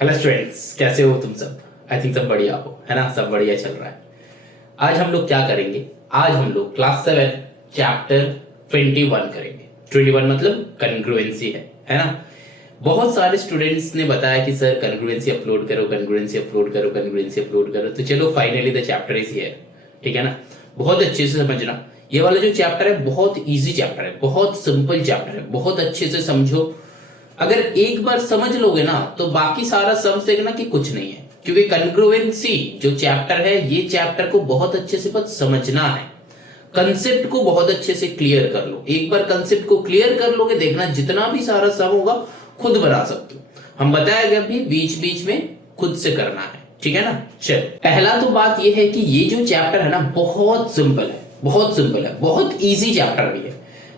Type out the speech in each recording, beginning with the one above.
Hello students, कैसे हो तुम सब। आई थिंक सब बढ़िया हो, है ना। सब बढ़िया चल रहा है। आज हम लोग क्या करेंगे? आज हम लोग क्लास 7 चैप्टर 21 करेंगे। 21 मतलब कन्ग्रुएंसी है ना। बहुत सारे स्टूडेंट्स ने बताया कि सर कन्ग्रुएंसी अपलोड करो, कन्ग्रुएंसी अपलोड करो, कन्ग्रुएंसी अपलोड करो। तो चलो finally the chapter is here. ठीक है ना। बहुत अच्छे से समझना। ये वाला जो चैप्टर है बहुत इजी चैप्टर है, बहुत सिंपल चैप्टर है। बहुत अच्छे से समझो। अगर एक बार समझ लोगे ना तो बाकी सारा समझ देखना कि कुछ नहीं है। क्योंकि कन्ग्रुएंसी जो चैप्टर है, ये चैप्टर को बहुत अच्छे से बस समझना है। कंसेप्ट को बहुत अच्छे से क्लियर कर लो। एक बार कंसेप्ट को क्लियर कर लोगे, देखना जितना भी सारा सम होगा खुद बना सकते हो। हम बताएंगे अभी बीच बीच में खुद से करना है। ठीक है ना। चल, पहला तो बात यह है कि ये जो चैप्टर है ना बहुत सिंपल है, बहुत सिंपल है, बहुत इजी चैप्टर भी है।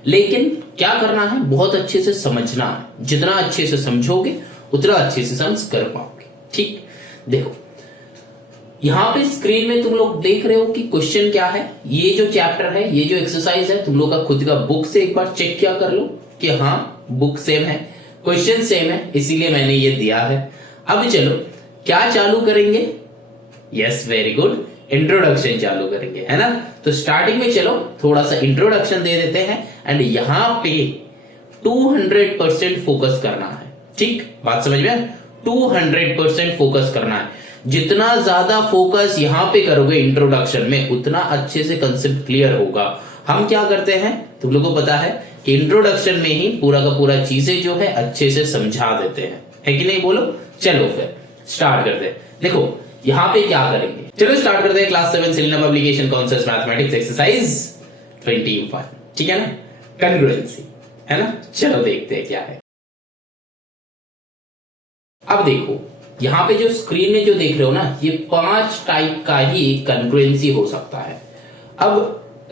लेकिन क्या करना है, बहुत अच्छे से समझना है। जितना अच्छे से समझोगे उतना अच्छे से समझ कर पाओगे। ठीक, देखो यहां पे स्क्रीन में तुम लोग देख रहे हो कि क्वेश्चन क्या है। ये जो चैप्टर है, ये जो एक्सरसाइज है, तुम लोग का खुद का बुक से एक बार चेक क्या कर लो कि हाँ बुक सेम है, क्वेश्चन सेम है, इसीलिए मैंने ये दिया है। अब चलो क्या चालू करेंगे। यस, वेरी गुड, इंट्रोडक्शन चालू करेंगे, है ना। तो स्टार्टिंग में चलो थोड़ा सा इंट्रोडक्शन दे देते हैं एंड यहां पे 200% फोकस करना है। ठीक, बात समझ में। 200% फोकस करना है। जितना ज्यादा फोकस यहां पे करोगे इंट्रोडक्शन में, उतना अच्छे से कंसेप्ट क्लियर होगा। हम क्या करते हैं, तुम लोगों को पता है कि इंट्रोडक्शन में ही पूरा का पूरा चीजें जो है अच्छे से समझा देते हैं, है कि नहीं बोलो। चलो फिर स्टार्ट करते हैं। देखो यहां पे क्या करेंगे, चलो स्टार्ट करते हैं। Class 7 Selina publication concepts mathematics exercise 21। ठीक है ना, कन्ग्रुएंसी, है ना। चलो देखते हैं क्या है। अब देखो यहां पे जो स्क्रीन में जो देख रहे हो ना, ये 5 टाइप का ही कन्ग्रुएंसी हो सकता है। अब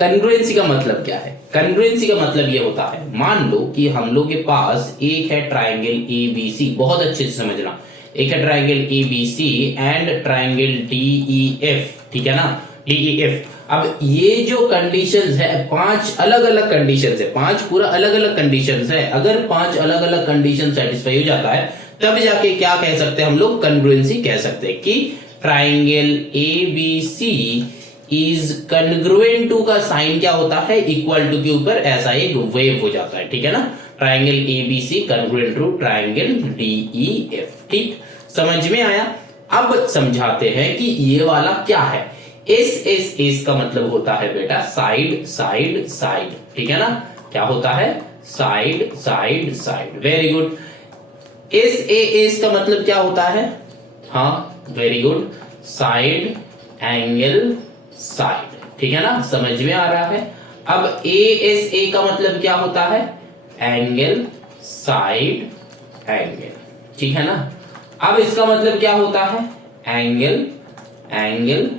कन्ग्रुएंसी का मतलब क्या है? कन्ग्रुएंसी का मतलब ये होता है, मान लो कि हम लोग के पास एक है ट्राइंगल ABC, बहुत अच्छे से समझना। एक है triangle ABC and triangle DEF, ठीक है ना, DEF। अब ये जो कंडीशंस है, 5 अलग अलग कंडीशंस है, 5 पूरा अलग अलग कंडीशंस है। अगर 5 अलग अलग कंडीशन सेटिस्फाई हो जाता है तब जाके क्या कह सकते हैं हम लोग, कन्ग्रुएंसी कह सकते हैं कि triangle ABC is congruent to का साइन क्या होता है, इक्वल टू के ऊपर ऐसा एक वेव हो जाता है। ठीक है ना, triangle ABC congruent to triangle DEF। ठीक, समझ में आया। अब समझाते हैं कि ये वाला क्या है। एस का मतलब होता है बेटा साइड साइड साइड। ठीक है ना, क्या होता है, side side side. Very good. S का मतलब क्या होता है, हाँ very good, side angle side. ठीक है ना, समझ में आ रहा है। अब ए का मतलब क्या होता है, एंगल साइड एंगल। ठीक है ना। अब इसका मतलब क्या होता है, एंगल एंगल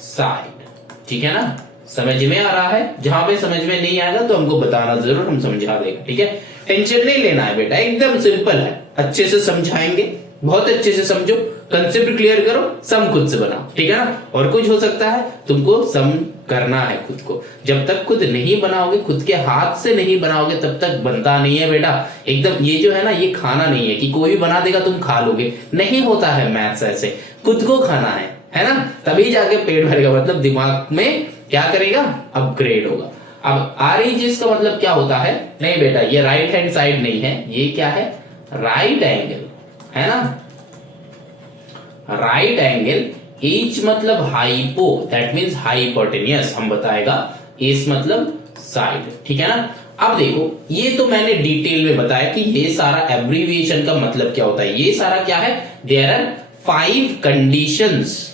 साइड। ठीक है ना, समझ में आ रहा है। जहां पे समझ में नहीं आएगा तो हमको बताना जरूर, हम समझा देंगे। ठीक है, टेंशन नहीं लेना है बेटा, एकदम सिंपल है। अच्छे से समझाएंगे, बहुत अच्छे से समझो, कंसेप्ट क्लियर करो, सम खुद से बनाओ। ठीक है ना। और कुछ हो सकता है, तुमको सम करना है खुद को। जब तक खुद नहीं बनाओगे, खुद के हाथ से नहीं बनाओगे, तब तक बनता नहीं है बेटा। एकदम ये जो है ना, ये खाना नहीं है कि कोई भी बना देगा तुम खा लोगे, नहीं होता है मैथ्स ऐसे। खुद को खाना है ना, तभी जाके पेट भरेगा, मतलब दिमाग में क्या करेगा, अपग्रेड होगा। अब RHS का मतलब क्या होता है, नहीं बेटा ये राइट हैंड साइड नहीं है, ये क्या है, राइट एंगल, है ना। Right angle. एच मतलब हाइपो, दैट मींस हाइपोटेनियस, हम बताएगा। एस मतलब साइड। ठीक है ना। अब देखो ये तो मैंने डिटेल में बताया कि ये सारा एब्रीविएशन का मतलब क्या होता है। ये सारा क्या है, there are 5 conditions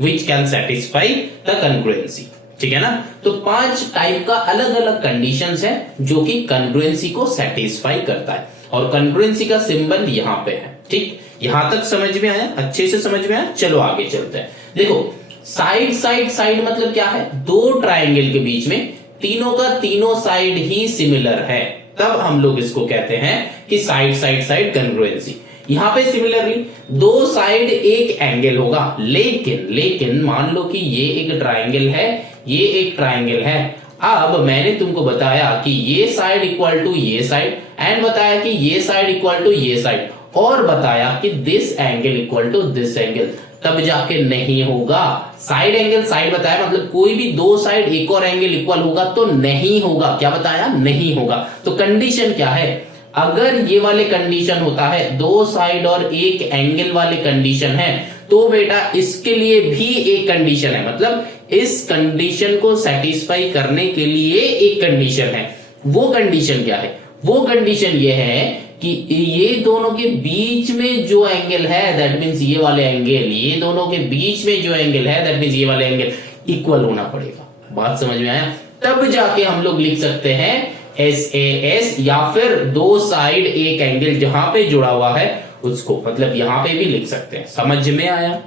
which can satisfy the congruency. ठीक है ना। तो 5 टाइप का अलग अलग कंडीशंस है जो कि कन्ग्रुएंसी को सेटिस्फाई करता है। और कन्ग्रुएंसी का सिंबल यहां पे है। ठीक, यहां तक समझ में आया, अच्छे से समझ में आया। चलो आगे चलते हैं। देखो साइड साइड साइड मतलब क्या है, दो ट्राइंगल के बीच में तीनों का तीनों साइड ही सिमिलर है, तब हम लोग इसको कहते हैं कि साइड साइड साइड कन्ग्रुएंसी। यहां पे सिमिलरली दो साइड एक एंगल होगा, लेकिन लेकिन मान लो कि ये एक ट्राइंगल है, ये एक ट्राइंगल है। अब मैंने तुमको बताया कि ये साइड इक्वल टू ये साइड, एंड बताया कि ये साइड इक्वल टू ये साइड, और बताया कि this angle equal to this angle, तब जाके नहीं होगा। साइड एंगल साइड बताया, मतलब कोई भी दो साइड एक और एंगल इक्वल होगा तो नहीं होगा। क्या बताया? नहीं होगा। तो कंडीशन क्या है? अगर ये वाले कंडीशन होता है, दो साइड और एक एंगल वाले कंडीशन है, तो बेटा इसके लिए भी एक कंडीशन है, मतलब इस कंडीशन को सेटिस्फाई करने के लिए एक कंडीशन है। वो कंडीशन क्या है? वो कंडीशन ये है कि ये दोनों के बीच में जो एंगल है, दैट मींस ये वाले एंगल, ये दोनों के बीच में जो एंगल है, दैट मींस ये वाले एंगल इक्वल होना पड़ेगा। बात समझ में आया? तब जाके हम लोग लिख सकते हैं SAS, या फिर दो साइड एक एंगल जहां पे जुड़ा हुआ है उसको, मतलब यहां पे भी लिख सकते हैं। समझ में आया?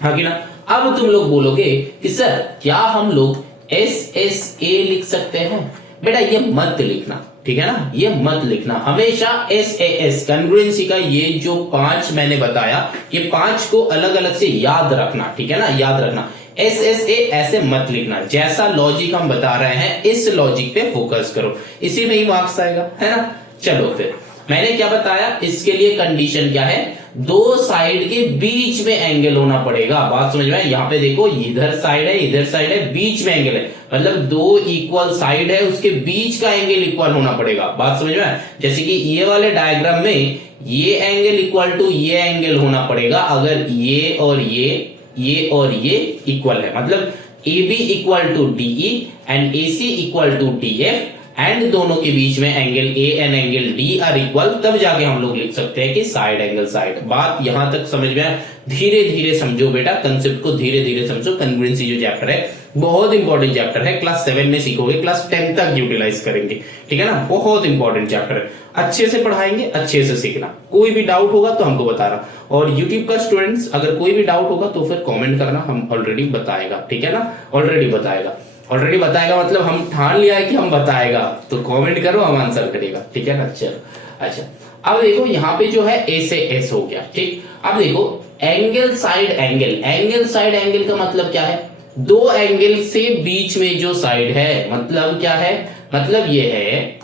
हाँ कि ना? अब तुम लोग बोलोगे कि सर क्या हम लोग SSA लिख सकते हैं? बेटा ये मत लिखना, ठीक है ना? ये मत लिखना। हमेशा SAS कॉन्ग्रुएंसी का ये जो 5 मैंने बताया, ये 5 को अलग अलग से याद रखना, ठीक है ना? याद रखना। SSA ऐसे मत लिखना। जैसा लॉजिक हम बता रहे हैं इस लॉजिक पे फोकस करो, इसी में ही मार्क्स आएगा, है ना? चलो फिर मैंने क्या बताया, इसके लिए कंडीशन क्या है? दो साइड के बीच में एंगल होना पड़ेगा। बात समझ में? यहाँ पे देखो, इधर साइड है, इधर साइड है, बीच में एंगल है, मतलब दो इक्वल साइड है, उसके बीच का एंगल इक्वल होना पड़ेगा। बात समझ में? जैसे कि ये वाले डायग्राम में ये एंगल इक्वल टू ये एंगल होना पड़ेगा अगर ये और ये इक्वल है, मतलब AB equal to DE and AC equal to DF and दोनों के बीच में angle A and angle D are equal, तब जाके हम लोग लिख सकते हैं कि साइड एंगल साइड। बात यहां तक समझ में? धीरे धीरे समझो बेटा, कंसेप्ट को धीरे धीरे समझो। कॉन्ग्रुएंसी जो चैप्टर है बहुत इंपॉर्टेंट चैप्टर है, क्लास 7 में सीखोगे, क्लास 10 तक यूटिलाइज करेंगे, ठीक है ना? बहुत इंपॉर्टेंट चैप्टर है, अच्छे से पढ़ाएंगे, अच्छे से सीखना। कोई भी डाउट होगा तो हमको बता रहा, और यूट्यूब का स्टूडेंट्स अगर कोई भी डाउट होगा तो फिर कमेंट करना, हम ऑलरेडी बताएगा, ठीक है ना? ऑलरेडी बताएगा मतलब हम ठान लिया है कि हम बताएगा, तो कमेंट करो, हम आंसर करेगा, ठीक है ना? चलो अच्छा, अब देखो यहाँ पे जो है A से S हो गया, ठीक। अब देखो एंगल साइड एंगल का मतलब क्या है? दो एंगल से बीच में जो साइड है, मतलब क्या है? मतलब ये है,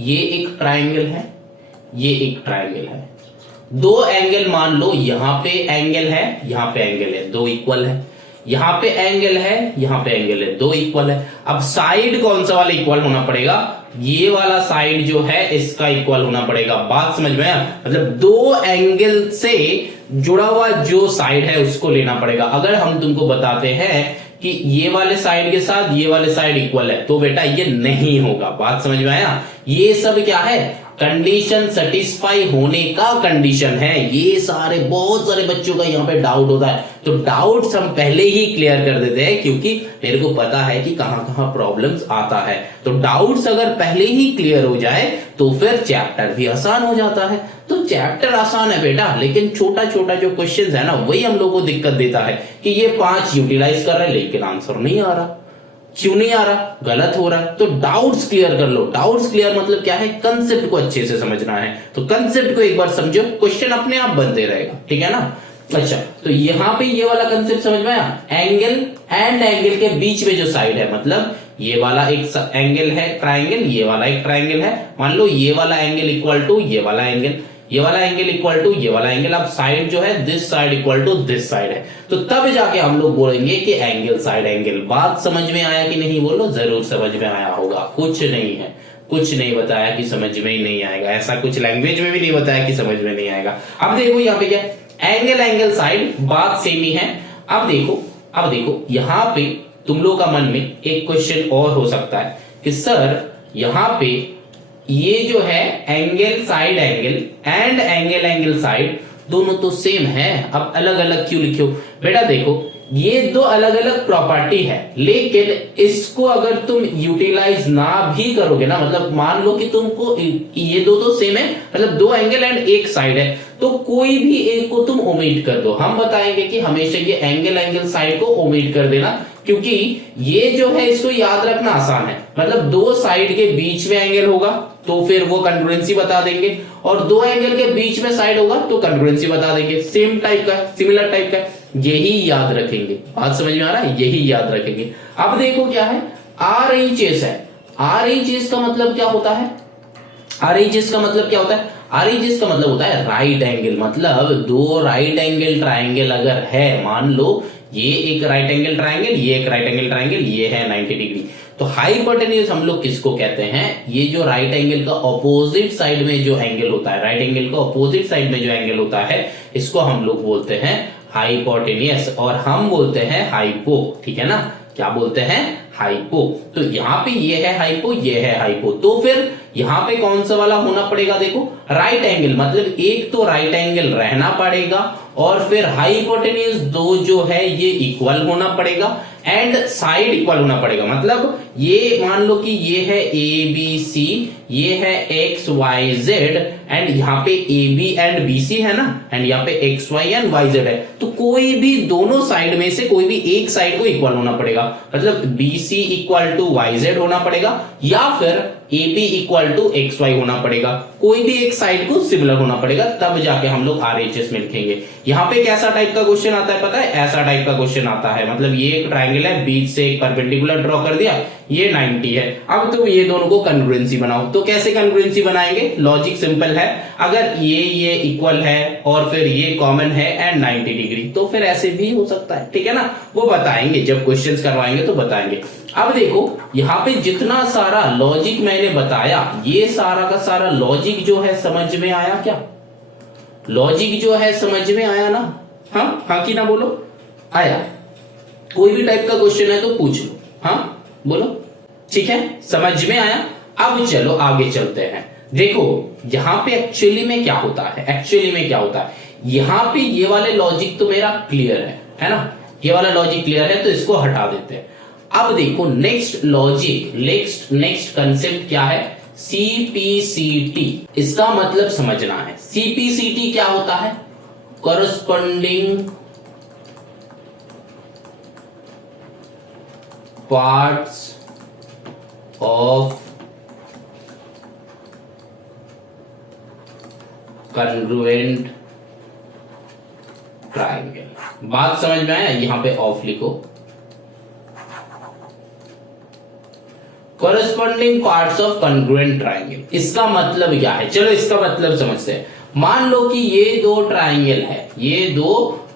ये एक ट्रायंगल है, ये एक ट्रायंगल है। दो एंगल मान लो, यहां पे एंगल है, यहां पे एंगल है, दो इक्वल है। यहां पे एंगल है, यहां पे एंगल है, दो इक्वल है। अब साइड कौन सा वाला इक्वल होना पड़ेगा? ये वाला साइड जो है इसका इक्वल होना पड़ेगा। बात समझ में आया? मतलब दो एंगल से जुड़ा हुआ जो साइड है उसको लेना पड़ेगा। अगर हम तुमको बताते हैं कि ये वाले साइड के साथ ये वाले साइड इक्वल है, तो बेटा ये नहीं होगा। बात समझ में आया? ये सब क्या है? कंडीशन सेटिस्फाई होने का कंडीशन है। ये सारे बहुत सारे बच्चों का यहाँ पे डाउट होता है, तो डाउट्स हम पहले ही क्लियर कर देते हैं, क्योंकि मेरे को पता है कि कहां कहां प्रॉब्लम्स आता है। तो डाउट्स अगर पहले ही क्लियर हो जाए तो फिर चैप्टर भी आसान हो जाता है। तो चैप्टर आसान है बेटा, लेकिन छोटा छोटा जो क्वेश्चन है ना, वही हम लोग को दिक्कत देता है कि ये 5 यूटिलाइज कर रहे हैं लेकिन आंसर नहीं आ रहा। क्यों नहीं आ रहा? गलत हो रहा है। तो डाउट्स क्लियर कर लो। डाउट्स क्लियर मतलब क्या है? कंसेप्ट को अच्छे से समझना है। तो कंसेप्ट को एक बार समझो, क्वेश्चन अपने आप बनते रहेगा, ठीक है ना? अच्छा, तो यहां पे ये वाला कंसेप्ट समझ में आया? एंगल एंड एंगल के बीच में जो साइड है, मतलब ये वाला एक एंगल है ट्रायंगल, ये वाला एक ट्रायंगल है। मान लो ये वाला एंगल इक्वल टू ये वाला एंगल, ये वाला एंगल इक्वल टू ये वाला एंगल। अब साइड जो है this side equal to this side है, तो तब जाके हम लोग बोलेंगे कि एंगल साइड एंगल। बात समझ में आया कि नहीं? बोलो, जरूर समझ में आया होगा। कुछ नहीं है, कुछ नहीं बताया कि समझ में ही नहीं आएगा, ऐसा कुछ लैंग्वेज में भी नहीं बताया कि समझ में नहीं आएगा। अब देखो यहाँ पे क्या, एंगल साइड, बात सेम ही है। अब देखो यहां पे तुम लोग का मन में एक क्वेश्चन और हो सकता है कि सर यहाँ पे ये जो है angle side angle and angle side दोनों तो सेम है, अब अलग अलग क्यों लिखो? बेटा देखो, ये दो अलग अलग प्रॉपर्टी है, लेकिन इसको अगर तुम यूटिलाइज ना भी करोगे ना, मतलब मान लो कि तुमको ये दो तो सेम है, मतलब दो एंगल एंड एक साइड है, तो कोई भी एक को तुम ओमिट कर दो। हम बताएंगे कि हमेशा ये एंगल साइड को ओमिट कर देना, क्योंकि ये जो है इसको याद रखना आसान है। मतलब दो साइड के बीच में एंगल होगा तो फिर वो कॉन्ग्रुएंसी बता देंगे, और दो एंगल के बीच में साइड होगा तो कॉन्ग्रुएंसी बता देंगे। सेम टाइप का, सिमिलर टाइप का, यही याद रखेंगे। बात समझ में आ रहा है? यही याद रखेंगे। अब देखो क्या है, RHS है। RHS का मतलब क्या होता है? RHS का मतलब क्या होता है? आरएचएस का मतलब होता है राइट एंगल, मतलब दो राइट एंगल ट्राइंगल अगर है, मान लो ये एक राइट एंगल ट्राइंगल, ये एक राइट एंगल ट्राइंगल, ये है 90 डिग्री, तो हाइपोटेन्यूज हम लोग किसको कहते हैं? ये जो राइट एंगल का ऑपोजिट साइड में जो एंगल होता है, राइट एंगल का ऑपोजिट साइड में जो एंगल होता है, इसको हम लोग बोलते हैं हाइपोटेन्यूस, और हम बोलते हैं हाइपो, ठीक है ना? क्या बोलते हैं? हाइपो। तो यहाँ पे ये है हाइपो, ये है हाइपो, तो फिर यहाँ पे कौन सा वाला होना पड़ेगा? देखो राइट एंगल, मतलब एक तो राइट एंगल रहना पड़ेगा, और फिर हाइपोटेन्यूज दो जो है ये इक्वल होना पड़ेगा, एंड साइड इक्वल होना पड़ेगा। मतलब ये मान लो कि ये है ए बी सी, ये है एक्स वाई जेड, एंड यहाँ पे A B and B C है ना, एंड यहाँ पे X Y and Y Z है, तो कोई भी दोनों साइड में से कोई भी एक साइड को इक्वल होना पड़ेगा, मतलब B C equal to Y Z होना पड़ेगा, या फिर A B equal to X Y होना पड़ेगा, कोई भी एक साइड को सिमिलर होना पड़ेगा, तब जाके हम लोग आरएचएस में लिखेंगे। यहाँ पे कैसा टाइप का क्वेश्चन आता है पता है? ऐसा टाइप का क्वेश्चन आता है, मतलब ये एक ट्राइंगल है, बीच से एक परपेंडिकुलर ड्रॉ कर दिया, ये 90 है, अब तो ये दोनों को कन्ग्रुएंसी बनाओ। तो कैसे कन्ग्रुएंसी बनाएंगे? लॉजिक सिंपल है, अगर ये इक्वल है और फिर ये कॉमन है एंड 90 डिग्री, तो फिर ऐसे भी हो सकता है, ठीक है ना? वो बताएंगे जब क्वेश्चंस करवाएंगे तो बताएंगे। अब देखो यहाँ पे जितना सारा लॉजिक मैंने बताया, ये सारा का सारा लॉजिक जो है समझ में आया क्या? लॉजिक जो है समझ में आया ना? हाँ हाँ कि ना बोलो? आया? कोई भी टाइप का क्वेश्चन है तो पूछ लो, हाँ बोलो, ठीक है, समझ में आया? अब चलो आगे चलते हैं। देखो यहां पे एक्चुअली में क्या होता है, एक्चुअली में क्या होता है, यहां पे ये वाले लॉजिक तो मेरा क्लियर है ना? ये वाला लॉजिक क्लियर है, तो इसको हटा देते हैं। अब देखो नेक्स्ट लॉजिक, नेक्स्ट कंसेप्ट क्या है? सीपीसीटी। इसका मतलब समझना है। सीपीसीटी क्या होता है? Corresponding parts of congruent triangle. बात समझ में आया? यहां पे ऑफ लिखो, corresponding parts of congruent triangle. इसका मतलब क्या है? चलो इसका मतलब समझते हैं। मान लो कि ये दो ट्राइंगल है, ये दो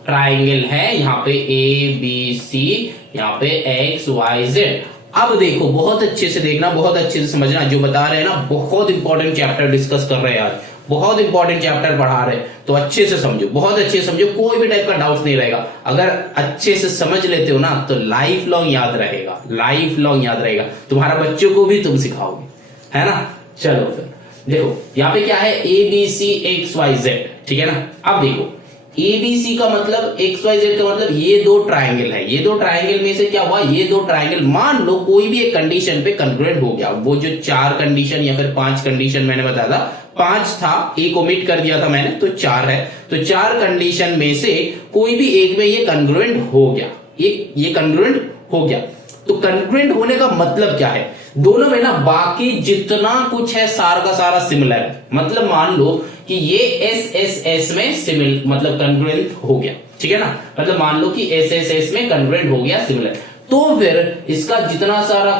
ट्राइंगल है, यहाँ पे ए बी सी, यहाँ पे एक्स वाई जेड। अब देखो बहुत अच्छे से देखना, बहुत अच्छे से समझना, जो बता रहे हैं ना, बहुत इंपॉर्टेंट चैप्टर डिस्कस कर रहे हैं आज, बहुत इंपॉर्टेंट चैप्टर पढ़ा रहे हैं, तो अच्छे से समझो, बहुत अच्छे से समझो, कोई भी टाइप का डाउट नहीं रहेगा। अगर अच्छे से समझ लेते हो ना तो लाइफ लॉन्ग याद रहेगा, लाइफ लॉन्ग याद रहेगा, तुम्हारा बच्चों को भी तुम सिखाओगे, है ना? चलो फिर देखो यहाँ पे क्या है? A B C X Y Z, ठीक है ना? अब देखो एबीसी का मतलब, एक्स वाई जेड का मतलब, ये दो ट्राइंगल है, ये दो ट्राइंगल में से क्या हुआ? ये दो ट्राइंगल मान लो कोई भी एक कंडीशन पे कॉन्ग्रुएंट हो गया, वो जो 4 कंडीशन या फिर 5 कंडीशन मैंने बताया था, 5 था, एक ओमिट कर दिया था मैंने, तो 4 है, तो 4 कंडीशन में से कोई भी एक में ये कॉन्ग्रुएंट हो गया, ये कॉन्ग्रुएंट हो गया। तो कॉन्ग्रुएंट होने का मतलब क्या है? दोनों में ना बाकी जितना कुछ है सारा का सारा सिमिलर है, मतलब मान लो कि ये एस एस एस में सिमिलर, मतलब कॉन्ग्रुएंट हो गया, ठीक है ना? मतलब मान लो कि एस एस एस में कॉन्ग्रुएंट हो गया, सिमिलर, तो फिर इसका जितना सारा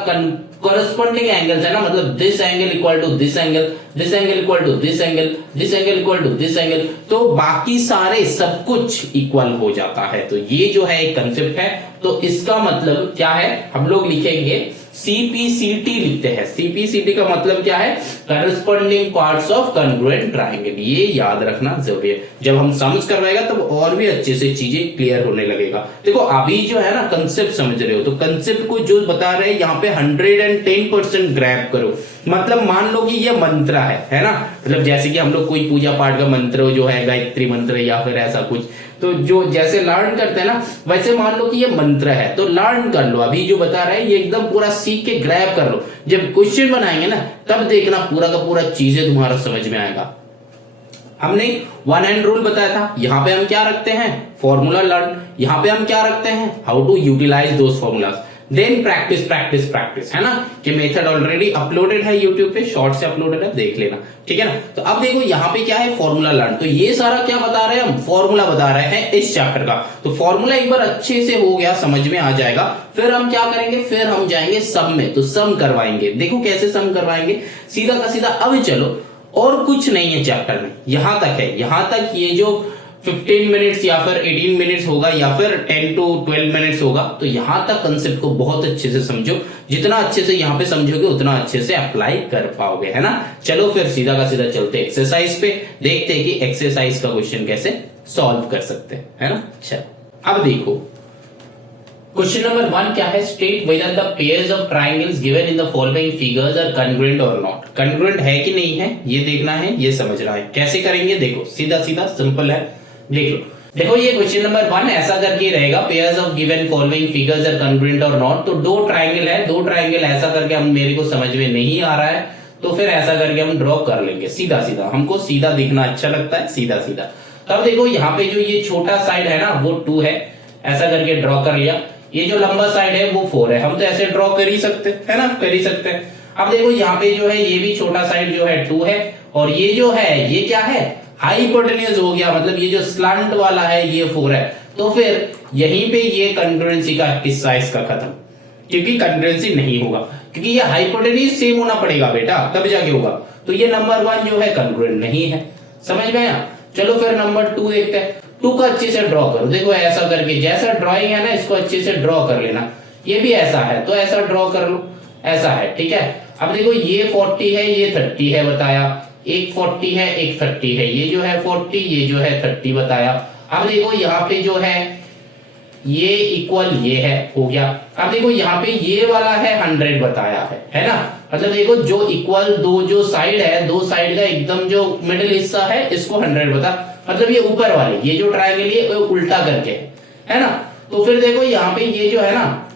कॉरस्पॉन्डिंग एंगल्स है ना, मतलब this angle equal to this angle, this angle equal to this angle, this angle equal to this angle, तो बाकी सारे सब कुछ इक्वल हो जाता है। तो ये जो है एक कंसेप्ट है, तो इसका मतलब क्या है? हम लोग लिखेंगे सीपीसीटी लिखते हैं। सीपीसीटी का मतलब क्या है? Corresponding parts of congruent triangle. ये याद रखना जरूरी है, जब हम सम्स करवाएगा तब और भी अच्छे से चीजें क्लियर होने लगेगा। देखो अभी जो है ना कंसेप्ट समझ रहे हो, तो कंसेप्ट को जो बता रहे हैं यहाँ पे 110% ग्रैब करो। मतलब मान लो कि ये मंत्र है ना, मतलब जैसे कि हम लोग कोई पूजा पाठ का मंत्र जो है गायत्री मंत्र या फिर ऐसा कुछ, तो जो जैसे लर्न करते हैं ना, वैसे मान लो कि ये मंत्र है, तो लर्न कर लो। अभी जो बता रहे हैं ये एकदम पूरा सीख के ग्रैब कर लो, जब क्वेश्चन बनाएंगे ना तब देखना पूरा का पूरा चीजें तुम्हारा समझ में आएगा। हमने 1 हैंड रूल बताया था, यहाँ पे हम क्या रखते हैं? Formula learn. यहाँ पे हम क्या रखते हैं? How to utilise those formulas. Then practice practice practice, है ना? कि मेथड ऑलरेडी अपलोडेड है यूट्यूब पे, शॉर्ट से अपलोडेड है, देख लेना, ठीक है ना? तो अब देखो यहाँ पे क्या है? Formula learn. तो ये सारा क्या बता रहे हैं हम? फॉर्मूला बता रहे हैं इस चैप्टर का। तो फॉर्मूला एक बार अच्छे से हो गया, समझ में आ जाएगा, फिर हम क्या करेंगे? फिर हम जाएंगे सम में, तो सम करवाएंगे। देखो कैसे सम करवाएंगे, सीधा का सीधा। अब चलो और कुछ नहीं है चैप्टर में, यहां तक है। यहां तक ये जो 15 मिनट्स या फिर 18 मिनट्स होगा या फिर 10 to 12 मिनट्स होगा, तो यहां तक कंसेप्ट को बहुत अच्छे से समझो। जितना अच्छे से यहां पे समझोगे उतना अच्छे से अप्लाई कर पाओगे, है ना। चलो फिर सीधा का सीधा चलते एक्सरसाइज पे, देखते हैं कि एक्सरसाइज का क्वेश्चन कैसे सॉल्व कर सकते हैं, है ना। चलो अब देखो क्वेश्चन नंबर 1 क्या है, state whether the pairs of triangles given in the following figures are congruent और नॉट। कॉन्ग्रुएंट है कि नहीं है ये देखना है, ये समझना है। कैसे करेंगे देखो, सीधा सीधा सिंपल है, देख लो। देखो ये क्वेश्चन नंबर 1 ऐसा करके रहेगा, pairs of given following figures are congruent और नॉट। तो दो ट्रायंगल है, दो ट्रायंगल ऐसा करके हम मेरे को समझ में नहीं आ रहा है, तो फिर ऐसा करके हम ड्रॉ कर लेंगे सीधा सीधा। हमको सीधा दिखना अच्छा लगता है, सीधा सीधा। तब देखो यहाँ पे जो ये छोटा साइड है ना वो 2 है, ऐसा करके ड्रॉ कर लिया। ये जो लंबा साइड है वो 4 है, हम तो ऐसे ड्रॉ कर ही सकते है ना, कर ही सकते हैं। अब देखो यहाँ पे जो है ये भी छोटा साइड जो है 2 है, और ये जो है ये क्या है, हाइपोटेन्यूज हो गया, मतलब ये जो स्लांट वाला है ये 4 है। तो फिर यहीं पे ये कॉन्ग्रुएंसी का हिस्सा इसका खत्म, क्योंकि कॉन्ग्रुएंसी नहीं होगा, क्योंकि ये हाइपोटेन्यूज सेम होना पड़ेगा बेटा, तब जाके होगा। तो ये नंबर 1 जो है कॉन्ग्रुएंट नहीं है, समझ में आया। चलो फिर नंबर 2 देखते हैं। 2 का अच्छे से ड्रॉ करो, देखो ऐसा करके, जैसा ड्राइंग है ना इसको अच्छे से ड्रॉ कर लेना। ये भी ऐसा है तो ऐसा ड्रॉ कर लो, ऐसा है, ठीक है। अब देखो ये 40 है, ये 30 है बताया, एक 40 है एक 30 है, ये जो है 40 ये जो है 30 बताया। अब देखो यहाँ पे जो है ये इक्वल ये है, हो गया। अब देखो यहाँ पे ये वाला है 100 बताया है ना। मतलब देखो जो इक्वल दो जो साइड है, दो साइड का एकदम जो मिडिल हिस्सा है इसको 100 बता, मतलब ये ऊपर वाले ये जो ट्रायंगल ये उल्टा करके है ना। तो फिर देखो यहाँ पे ये जो है ना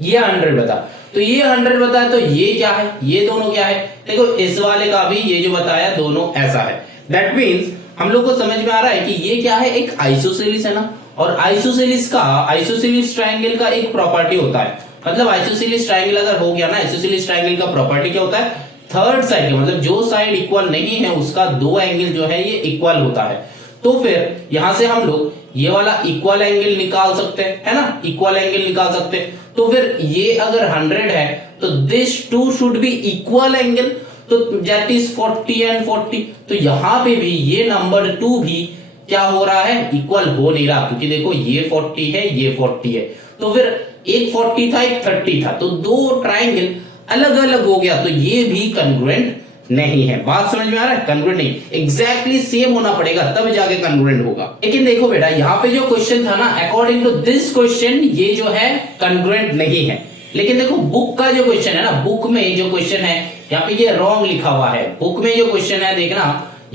ये 100 बता, तो ये 100 बता, तो ये क्या है, ये दोनों क्या है, देखो इस वाले का भी ये जो बताया दोनों ऐसा है। दैट मीन्स हम लोग को समझ में आ रहा है कि ये क्या है, एक आइसोसेलिस है ना। और आइसोसेलिस ट्रायंगल का एक प्रॉपर्टी होता है, मतलब आइसोसेलिस ट्रायंगल अगर हो गया ना, आइसोसेलिस ट्रायंगल का प्रॉपर्टी क्या होता है, थर्ड साइड मतलब जो साइड इक्वल नहीं है उसका 2 एंगल जो है ये इक्वल होता है। तो फिर यहां से हम लोग ये वाला इक्वल एंगल निकाल सकते हैं, है ना, इक्वल एंगल निकाल सकते हैं। तो फिर ये अगर 100 है तो this 2 should be equal angle, तो दैट इज 40 एंड 40। तो यहां पे भी ये नंबर 2 भी क्या हो रहा है, इक्वल हो नहीं रहा, क्योंकि देखो ये 40 है ये 40 है। तो फिर एक 40 था एक 30 था, तो 2 ट्रायंगल अलग अलग हो गया, तो ये भी कॉन्ग्रुएंट नहीं है। बात समझ में आ रहा है, कॉन्ग्रुएंट नहीं, एग्जैक्टली सेम होना पड़ेगा तब जाके कॉन्ग्रुएंट होगा। लेकिन देखो बेटा यहाँ पे जो क्वेश्चन था ना, अकॉर्डिंग टू दिस क्वेश्चन ये जो है कॉन्ग्रुएंट नहीं है। लेकिन देखो बुक का जो क्वेश्चन है ना, बुक में जो क्वेश्चन है यहाँ पे ये रॉन्ग लिखा हुआ है। बुक में जो क्वेश्चन है देखना,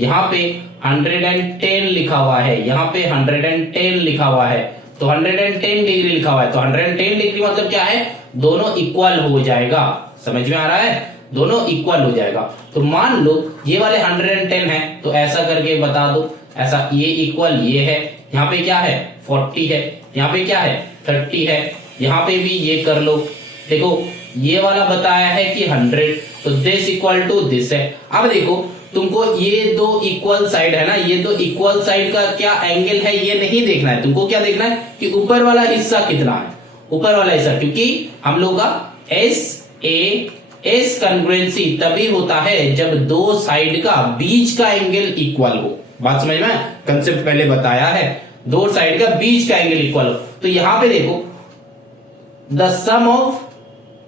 यहाँ पे 110 लिखा हुआ है, यहाँ पे 110 लिखा हुआ है, तो 110 डिग्री लिखा हुआ है, तो 110 डिग्री मतलब क्या है, दोनों इक्वल हो जाएगा। समझ में आ रहा है, दोनों इक्वल हो जाएगा। तो मान लो ये वाले 110 है, तो ऐसा करके बता दो, ऐसा ये इक्वल ये है, यहाँ पे क्या है 40 है, यहाँ पे क्या है 30 है, यहाँ पे भी ये कर लो। देखो ये वाला बताया है कि 100, तो दिस इक्वल टू दिस है। अब देखो तुमको ये 2 इक्वल साइड है ना, ये 2 इक्वल साइड का क्या एंगल है ये नहीं देखना है, तुमको क्या देखना है कि ऊपर वाला हिस्सा कितना है, ऊपर वाला हिस्सा, क्योंकि हम लोग का एस कॉन्ग्रुएंसी तभी होता है जब 2 साइड का बीच का एंगल इक्वल हो। बात समझ में, कंसेप्ट पहले बताया है, 2 साइड का बीच का एंगल इक्वल हो। तो यहां पे देखो the sum of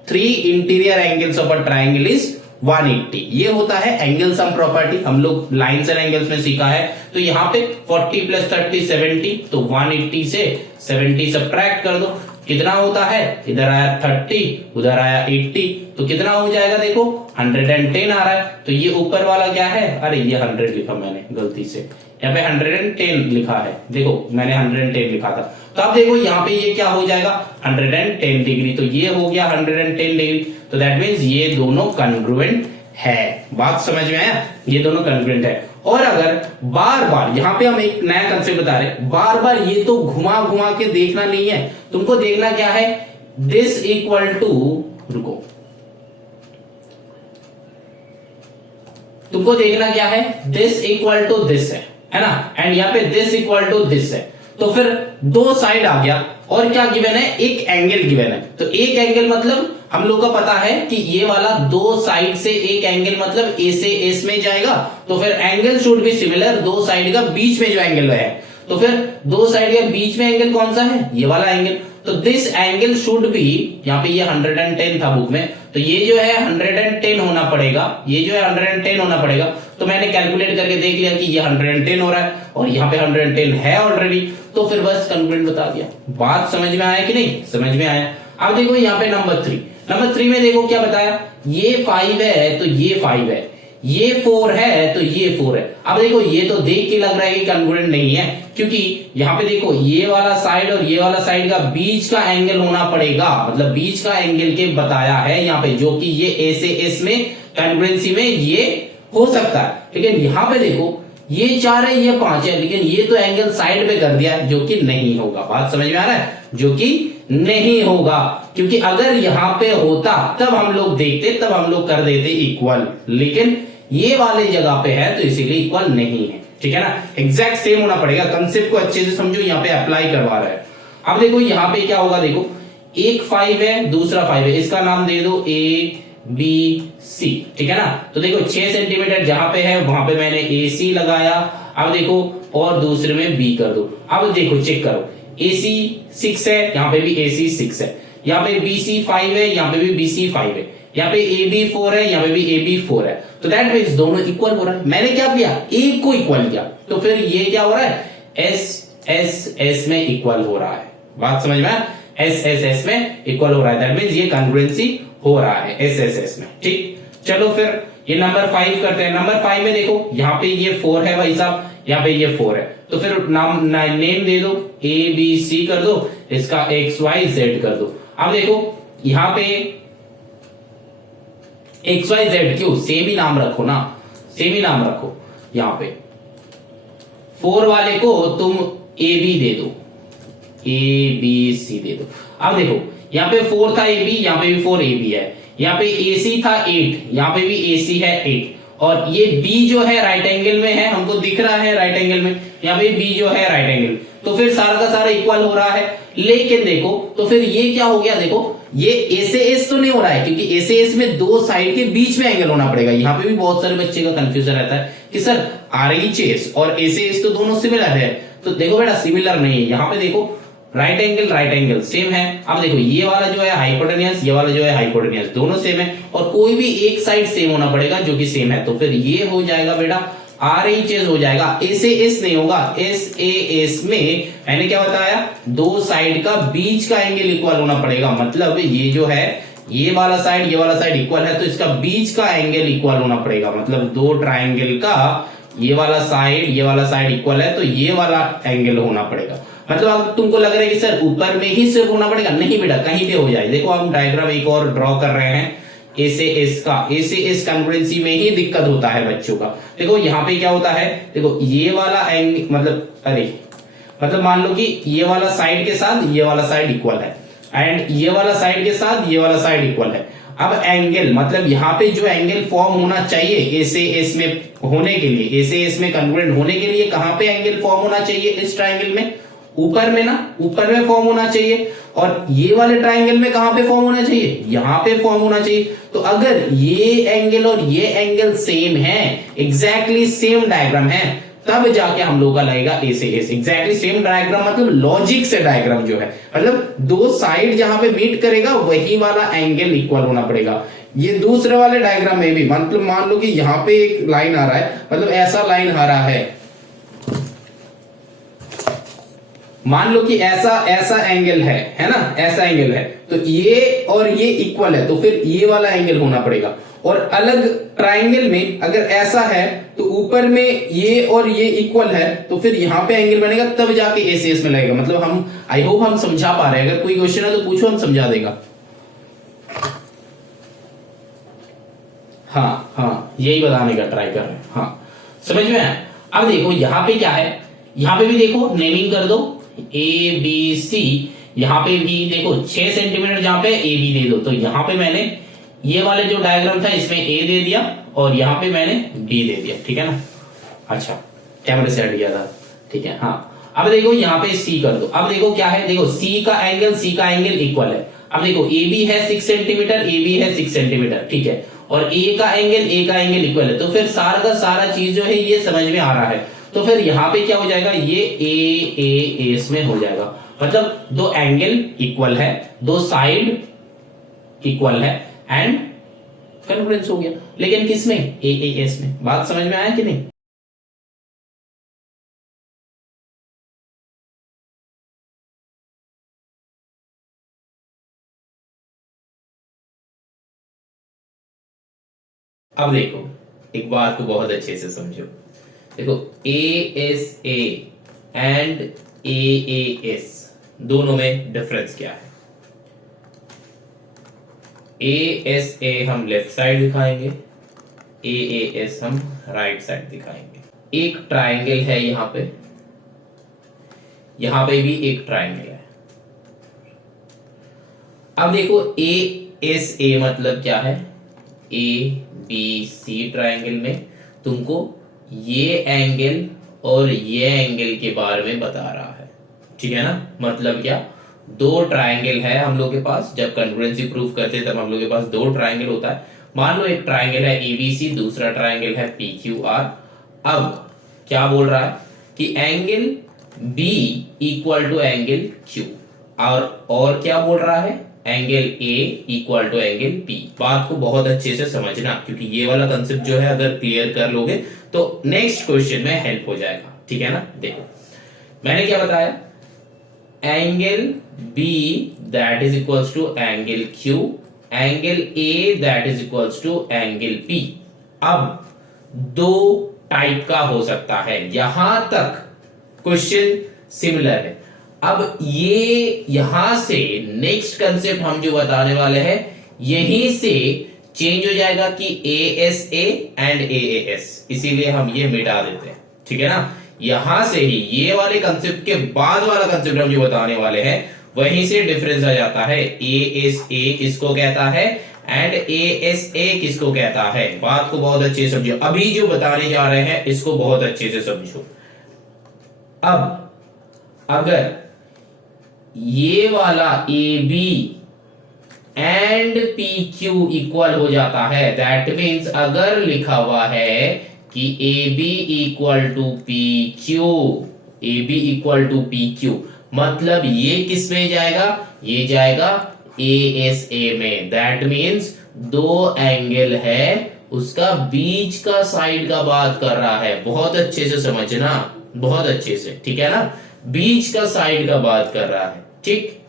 3 interior angles of a triangle is 180, ये होता है एंगल सम प्रॉपर्टी, हम लोग लाइन्स एंड एंगल्स में सीखा है। तो यहाँ पे 40 + 30 70, तो 180 से 70 सब्ट्रैक्ट कर दो, कितना होता है, इधर आया 30 उधर आया 80, तो कितना हो जाएगा देखो 110 आ रहा है। तो ये ऊपर वाला क्या है, अरे ये 100 लिखा मैंने गलती से, यहाँ पे 110 लिखा है, देखो मैंने 110 लिखा था। तो अब देखो यहाँ पे ये क्या हो जाएगा 110 डिग्री, तो ये हो गया 110 डिग्री, तो दैट मीन्स ये दोनों कॉन्ग्रुएंट है। बात समझ में आया, ये दोनों कॉन्ग्रुएंट है। और अगर बार बार यहाँ पे हम एक नया कंसेप्ट बता रहे, बार बार ये तो घुमा घुमा के देखना नहीं है, तुमको देखना क्या है, दिस इक्वल टू, रुको, तुमको देखना क्या है, दिस इक्वल टू दिस है ना, एंड यहाँ पे दिस इक्वल टू दिस है। तो फिर 2 साइड आ गया, और क्या गिवन है, एक एंगल गिवन है। तो एक एंगल मतलब हम लोग का पता है कि ये वाला दो साइड से एक एंगल मतलब ए से एस में जाएगा, तो फिर एंगल शुड बी सिमिलर, दो साइड का बीच में जो एंगल है, तो फिर दो साइड के बीच में एंगल कौन सा है, ये वाला एंगल। तो दिस एंगल शुड बी, यहाँ पे ये 110 था बुक में, तो ये जो है 110 होना पड़ेगा, ये जो है 110 होना पड़ेगा। तो मैंने कैलकुलेट करके देख लिया कि ये 110 हो रहा है और यहाँ पे 110 है ऑलरेडी, तो फिर बस कंक्लूड बता दिया। बात समझ में आया कि नहीं, समझ में आया। अब देखो यहाँ पे नंबर 3 में देखो क्या बताया, ये 5 है तो ये 5 है, ये 4 है तो ये 4 है। अब देखो ये तो देख के लग रहा है कि कंक्लूडेंट नहीं है, क्योंकि यहाँ पे देखो ये वाला साइड और ये वाला साइड का बीच का एंगल होना पड़ेगा, मतलब बीच का एंगल के बताया है यहाँ पे, जो कि ये ए से एस में कंक्लुडेंसी में ये हो सकता है। लेकिन यहाँ पे देखो ये 4 है ये 5 है, लेकिन ये तो एंगल साइड पे कर दिया जो कि नहीं होगा। बात समझ में आ रहा है, जो कि नहीं होगा, क्योंकि अगर यहाँ पे होता तब हम लोग देखते, तब हम लोग कर देते इक्वल, लेकिन ये वाले जगह पे है तो इसीलिए इक्वल नहीं है। ठीक है ना, एग्जैक्ट सेम होना पड़ेगा। कंसेप्ट को अच्छे से समझो, यहाँ पे अप्लाई करवा रहा है। अब देखो यहाँ पे क्या होगा, देखो एक 5 है दूसरा 5 है, इसका नाम दे दो ए बी सी। ठीक है ना, तो देखो 6 सेंटीमीटर जहां पे है वहां पे मैंने ए सी लगाया। अब देखो और दूसरे में बी कर दो। अब देखो चेक करो, ए सी 6 है, यहाँ पे भी ए सी 6 है, यहाँ पे बी सी 5 है, यहाँ पे भी बी सी 5 है, यहाँ पे ए बी 4 है, यहाँ पे भी ए बी 4 है। तो दैट मींस दोनों इक्वल हो रहा है। मैंने क्या किया, एक को इक्वल किया, तो फिर ये क्या हो रहा है, एस एस एस में इक्वल हो रहा है। बात समझ में, एस एस एस में इक्वल हो रहा है, दैट मींस ये कॉन्ग्रुएंसी हो रहा है एस एस एस में। ठीक, चलो फिर ये नंबर 5 करते हैं। नंबर 5 में देखो यहाँ पे ये 4 है भाई साहब, यहाँ पे ये 4 है, तो फिर नाम नेम दे दो, ए बी सी कर दो, इसका एक्स वाई जेड कर दो। अब देखो यहाँ पे एक्स वाई जेड क्यों, सेम ही नाम रखो ना, सेम ही नाम रखो। यहाँ पे 4 वाले को तुम ए बी दे दो, ए बी सी दे दो। अब देखो यहाँ पे 4 था ए बी, यहाँ पे भी 4 ए बी है, यहाँ पे ए सी था 8, यहाँ पे भी ए सी है 8, और ये बी जो है राइट एंगल में है, हमको दिख रहा है राइट एंगल में, यहाँ पे बी जो है राइट एंगल, तो फिर सारा का सारा इक्वल हो रहा है। लेकिन देखो तो फिर ये क्या हो गया, देखो ये ए से एस तो नहीं हो रहा है, क्योंकि ए से एस में दो साइड के बीच में एंगल होना पड़ेगा। यहाँ पे भी बहुत सारे बच्चे का कंफ्यूजन रहता है कि सर आर एच एस और ए से एस तो दोनों सिमिलर है, तो देखो बेटा सिमिलर नहीं है। यहाँ पे देखो राइट एंगल सेम है। अब देखो ये वाला जो है हाइपोटेनियस, ये वाला जो है हाइपोटेनियस, दोनों सेम है, और कोई भी एक साइड सेम होना पड़ेगा जो कि सेम है, तो फिर ये हो जाएगा बेटा आर एच एस हो जाएगा, ए से एस नहीं होगा, एस ए एस में मैंने क्या बताया, दो साइड का बीच का एंगल इक्वल होना पड़ेगा। मतलब ये जो है ये वाला साइड इक्वल है, तो इसका बीच का एंगल इक्वल होना पड़ेगा। मतलब दो ट्राइंगल का ये वाला साइड इक्वल है, तो ये वाला एंगल होना पड़ेगा। मतलब अब तुमको लग रहा है कि सर ऊपर में ही सिर्फ होना पड़ेगा, नहीं बेटा कहीं भी हो जाए। देखो हम डायग्राम एक और ड्रॉ कर रहे हैं, ए से एस का, ए से एस कॉन्ग्रुएंसी में ही दिक्कत होता है बच्चों का। देखो यहाँ पे क्या होता है, देखो ये वाला एंगल मतलब मान लो कि ये वाला साइड के साथ ये वाला साइड इक्वल है, एंड ये वाला साइड के साथ ये वाला साइड इक्वल है। अब एंगल मतलब यहाँ पे जो एंगल फॉर्म होना चाहिए ए से एस में होने के लिए, ए से एस में कन्वर्ट होने के लिए कहाँ पे एंगल फॉर्म होना चाहिए, इस ट्राइंगल में, ऊपर में ना, ऊपर में फॉर्म होना चाहिए। और ये वाले ट्राइंगल में कहां पे फॉर्म होना चाहिए, यहां पे फॉर्म होना चाहिए। तो अगर ये एंगल और ये एंगल सेम है, एग्जैक्टली सेम डायग्राम है, तब जाके हम लोग का लगेगा ए से एस। एग्जैक्टली सेम डायग्राम मतलब लॉजिक से डायग्राम जो है, मतलब दो साइड जहां पे मीट करेगा वही वाला एंगल इक्वल होना पड़ेगा। ये दूसरे वाले डायग्राम में भी मतलब मान लो कि यहाँ पे एक लाइन आ रहा है, मतलब ऐसा लाइन आ रहा है, मान लो कि ऐसा एंगल है ना, ऐसा एंगल है, तो ये और ये इक्वल है, तो फिर ये वाला एंगल होना पड़ेगा। और अलग ट्राइंगल में अगर ऐसा है तो ऊपर में ये और ये इक्वल है, तो फिर यहां पे एंगल बनेगा, तब जाके ए से एस में लगेगा। मतलब हम आई होप हम समझा पा रहे हैं, अगर कोई क्वेश्चन है तो पूछो, हम समझा देगा। हाँ यही बताने का ट्राई कर रहे हैं। हाँ समझ में आया। अब देखो यहाँ पे क्या है, यहाँ पे भी देखो नेमिंग कर दो ए बी सी, यहाँ पे भी देखो 6 सेंटीमीटर जहां पे ए बी दे दो, तो यहाँ पे मैंने ये वाले जो डायग्राम था इसमें ए दे दिया और यहाँ पे मैंने बी दे दिया, ठीक है ना। अच्छा कैमरे से हट गया था, ठीक है। हाँ अब देखो यहाँ पे सी कर दो। अब देखो क्या है, देखो सी का एंगल इक्वल है। अब देखो ए बी है 6 सेंटीमीटर, ए बी है 6 सेंटीमीटर, ठीक है, और ए का एंगल इक्वल है, तो फिर सारा का सारा चीज जो है ये समझ में आ रहा है। तो फिर यहाँ पे क्या हो जाएगा, ये ए एस में हो जाएगा, मतलब दो एंगल इक्वल है, दो साइड इक्वल है एंड कॉन्ग्रुएंस हो गया। लेकिन किसमें, ए एस में। बात समझ में आया कि नहीं? अब देखो एक बात को बहुत अच्छे से समझो। देखो A S A and A S दोनों में डिफरेंस क्या है? ए एस ए हम लेफ्ट साइड दिखाएंगे, ए एस हम राइट साइड दिखाएंगे। एक ट्राइंगल है यहां पे भी एक ट्राइंगल है। अब देखो ए एस ए मतलब क्या है, ए बी सी ट्राइंगल में तुमको ये एंगल और ये एंगल के बारे में बता रहा है, ठीक है ना। मतलब क्या, दो ट्राइंगल है हम लोग के पास, जब कॉन्ग्रुएंसी प्रूफ करते हैं तब हम लोग के पास दो ट्राइंगल होता है। मान लो एक ट्राइंगल है एबीसी, दूसरा ट्राइंगल है पीक्यूआर। अब क्या बोल रहा है कि angle B equal to angle Q, और क्या बोल रहा है, angle A equal to angle P. बात को बहुत अच्छे से समझना, क्योंकि ये वाला कंसेप्ट जो है अगर क्लियर कर लोगे तो नेक्स्ट क्वेश्चन में हेल्प हो जाएगा, ठीक है ना। देखो मैंने क्या बताया, angle B that is equals to angle Q, angle A that is equals to angle P. अब दो टाइप का हो सकता है, यहां तक क्वेश्चन सिमिलर है। अब ये यहां से नेक्स्ट कंसेप्ट हम जो बताने वाले हैं यहीं से चेंज हो जाएगा कि A S A and A S, इसीलिए हम ये मिटा देते हैं, ठीक है ना। यहां से ही ये वाले कंसेप्ट के बाद वाला कंसेप्ट हम जो बताने वाले हैं वहीं से डिफरेंस आ जाता है। ए एस ए किसको कहता है एंड ए एस ए किसको कहता है। बात को बहुत अच्छे से समझो, अभी जो बताने जा रहे हैं इसको बहुत अच्छे से समझो। अब अगर ये वाला A B and P Q equal हो जाता है, दैट मीन्स अगर लिखा हुआ है कि A B equal to P Q, A B equal to P Q, मतलब ये किस में जाएगा, ये जाएगा ए एस ए में। दैट मीन्स दो एंगल है, उसका बीच का साइड का बात कर रहा है। बहुत अच्छे से समझना, बहुत अच्छे से, ठीक है ना। बीच का साइड का बात कर रहा है, ठीक।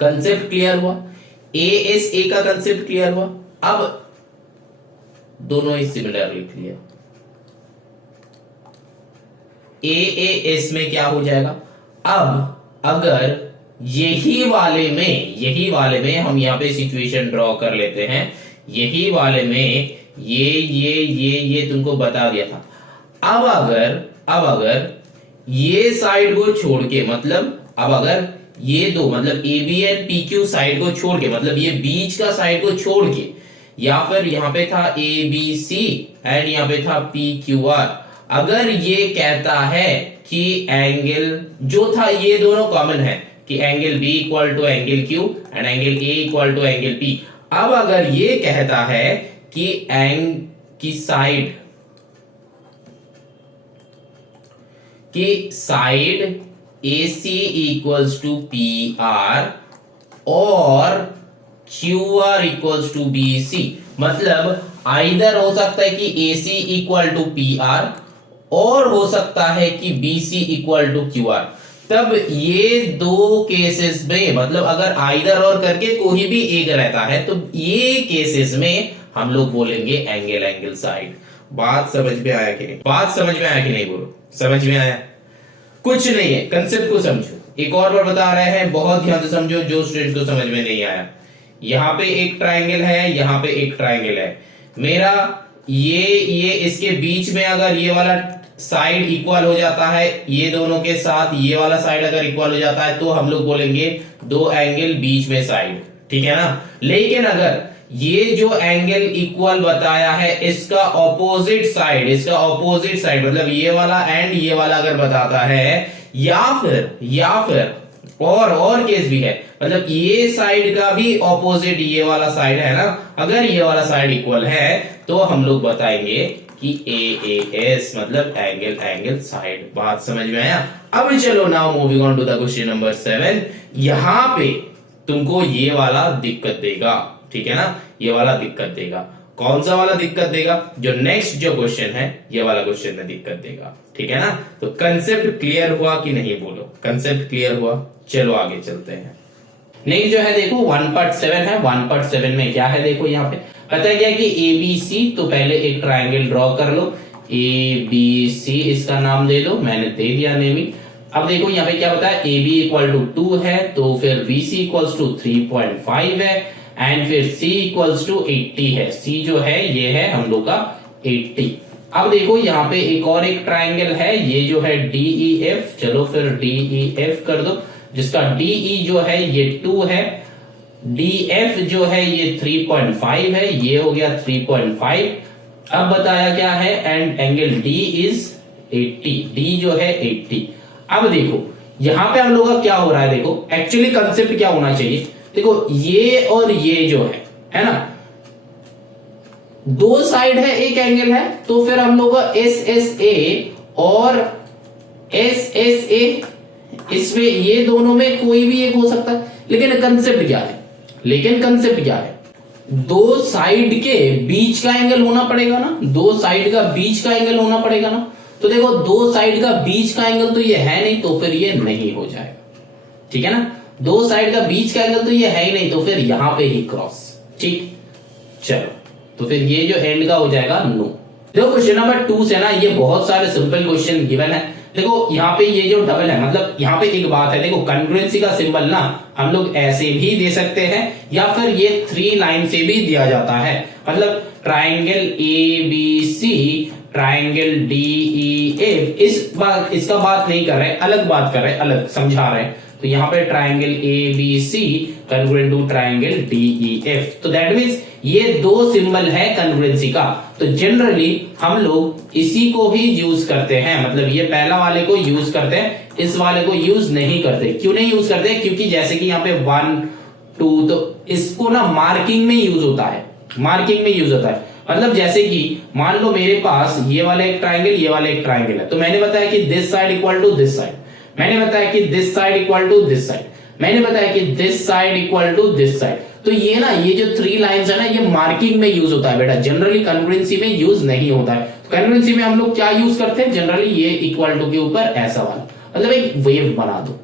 कंसेप्ट क्लियर हुआ, ए एस ए का कंसेप्ट क्लियर हुआ। अब दोनों ही सिमिलर लिख लिया। ए एस में क्या हो जाएगा, अब अगर यही वाले में हम यहां पे सिचुएशन ड्रॉ कर लेते हैं, यही वाले में ये तुमको बता दिया था। अब अगर ये साइड को छोड़ के, मतलब अब अगर ये दो, मतलब A B and P Q side को छोड़ के, मतलब ये बीच का साइड को छोड़ के, या फिर यहां पे था ए बी सी एंड यहां पे था पी क्यू आर, अगर ये कहता है कि एंगल जो था ये दोनों कॉमन है कि angle B equal to angle Q and angle A equal to angle P. अब अगर ये कहता है कि side A C equals to P R और Q R equals to B C, मतलब आइदर हो सकता है कि A C equal to P R और हो सकता है कि B C equal to Q R. तब ये दो केसेस में, मतलब अगर आइदर और करके कोई भी एक रहता है तो ये केसेस में हम लोग बोलेंगे एंगल साइड। बात समझ में आया कि नहीं? बात समझ में आया कि नहीं? बोलो, समझ में आया? कुछ नहीं है, कंसेप्ट को समझो। एक और बार बता रहे हैं, बहुत ध्यान से समझो जो स्टूडेंट को समझ में नहीं आया। यहाँ पे एक ट्राइंगल है, यहाँ पे एक ट्राइंगल है मेरा, ये इसके बीच में अगर ये वाला साइड इक्वल हो जाता है, ये दोनों के साथ ये वाला साइड अगर इक्वल हो जाता है तो हम लोग बोलेंगे दो एंगल बीच में साइड, ठीक है ना। लेकिन अगर ये जो एंगल इक्वल बताया है इसका ऑपोजिट साइड मतलब ये वाला एंड ये वाला अगर बताता है, या फिर और केस भी है, मतलब ये साइड का भी ऑपोजिट ये वाला साइड है ना, अगर ये वाला साइड इक्वल है तो हम लोग बताएंगे कि AAS मतलब एंगल साइड। बात समझ में आया? अब चलो now moving on to the question number 7। यहां पे तुमको ये वाला दिक्कत देगा, ठीक है ना, ये वाला दिक्कत देगा। कौन सा वाला दिक्कत देगा? जो नेक्स्ट जो क्वेश्चन है ये वाला क्वेश्चन में दिक्कत देगा, ठीक है ना। तो कंसेप्ट क्लियर हुआ कि नहीं, बोलो कंसेप्ट क्लियर हुआ? चलो आगे चलते हैं। नेक्स्ट जो है देखो 1.7 है। 1.7 में क्या है देखो, यहाँ पे पता है क्या कि ABC, तो पहले एक ट्राइंगल ड्रॉ कर लो, ABC इसका नाम दे दो, मैंने दे दिया नेमिंग। अब देखो यहाँ पे क्या बताया, AB इक्वल टू 2 है, तो फिर BC इक्वल्स टू 3.5 है, एंड फिर C इक्वल्स टू 80 है। C जो है ये है हम लोग का 80। अब देखो यहाँ पे एक और एक ट्राइंगल है, ये जो है DEF, चलो फिर DEF कर दो, जिसका DE जो है ये 2 है, DF जो है ये 3.5 है, ये हो गया 3.5। अब बताया क्या है, and angle D is 80, D जो है 80। अब देखो यहां पे हम लोग का क्या हो रहा है, देखो एक्चुअली कंसेप्ट क्या होना चाहिए, देखो ये और ये जो है ना, दो साइड है, एक एंगल है, तो फिर हम लोग का SSA और SSA, इसमें ये दोनों में कोई भी एक हो सकता है, लेकिन कंसेप्ट क्या है, दो साइड के बीच का एंगल होना पड़ेगा ना, दो साइड का बीच का एंगल होना पड़ेगा ना। तो देखो दो साइड का बीच का एंगल तो ये है नहीं, तो फिर ये नहीं हो जाएगा, ठीक है ना। दो साइड का बीच का एंगल तो ये है ही नहीं, तो फिर यहां पे ही क्रॉस, ठीक। चलो तो फिर ये जो एंड का हो जाएगा नो। देखो क्वेश्चन नंबर 2 से ना ये बहुत सारे सिंपल क्वेश्चन गिवन है। देखो यहाँ पे ये जो डबल है, मतलब यहाँ पे एक बात है, देखो कॉन्ग्रुएंसी का सिंबल ना हम लोग ऐसे भी दे सकते हैं, या फिर ये 3 लाइन से भी दिया जाता है, मतलब ट्राइंगल ABC, ट्राइंगल DEF, इसका बात नहीं कर रहे, अलग बात कर रहे, अलग समझा रहे हैं। तो यहाँ पे triangle ABC congruent to triangle DEF, तो दैट मींस ये दो सिंबल है कॉन्ग्रुएंसी का। तो जनरली हम लोग इसी को ही यूज करते हैं, मतलब ये पहला वाले को यूज करते हैं, इस वाले को यूज नहीं करते। क्यों नहीं यूज करते? क्योंकि जैसे कि यहाँ पे 1 2, तो इसको ना मार्किंग में यूज होता है, मार्किंग में यूज होता है। मतलब जैसे कि मान लो मेरे पास ये वाला एक ट्राइंगल, ये वाला एक ट्राइंगल है, तो मैंने बताया कि this side equal to this side, मैंने बताया कि this side equal to this side, मैंने बताया कि this side equal to this side. तो ये ना ये जो 3 लाइंस है ना, ये मार्किंग में यूज होता है बेटा, जनरली कॉन्ग्रुएंसी में यूज नहीं होता है। तो कॉन्ग्रुएंसी में हम लोग क्या यूज करते हैं, जनरली ये इक्वल टू के ऊपर ऐसा वाला, मतलब एक वेव बना दो।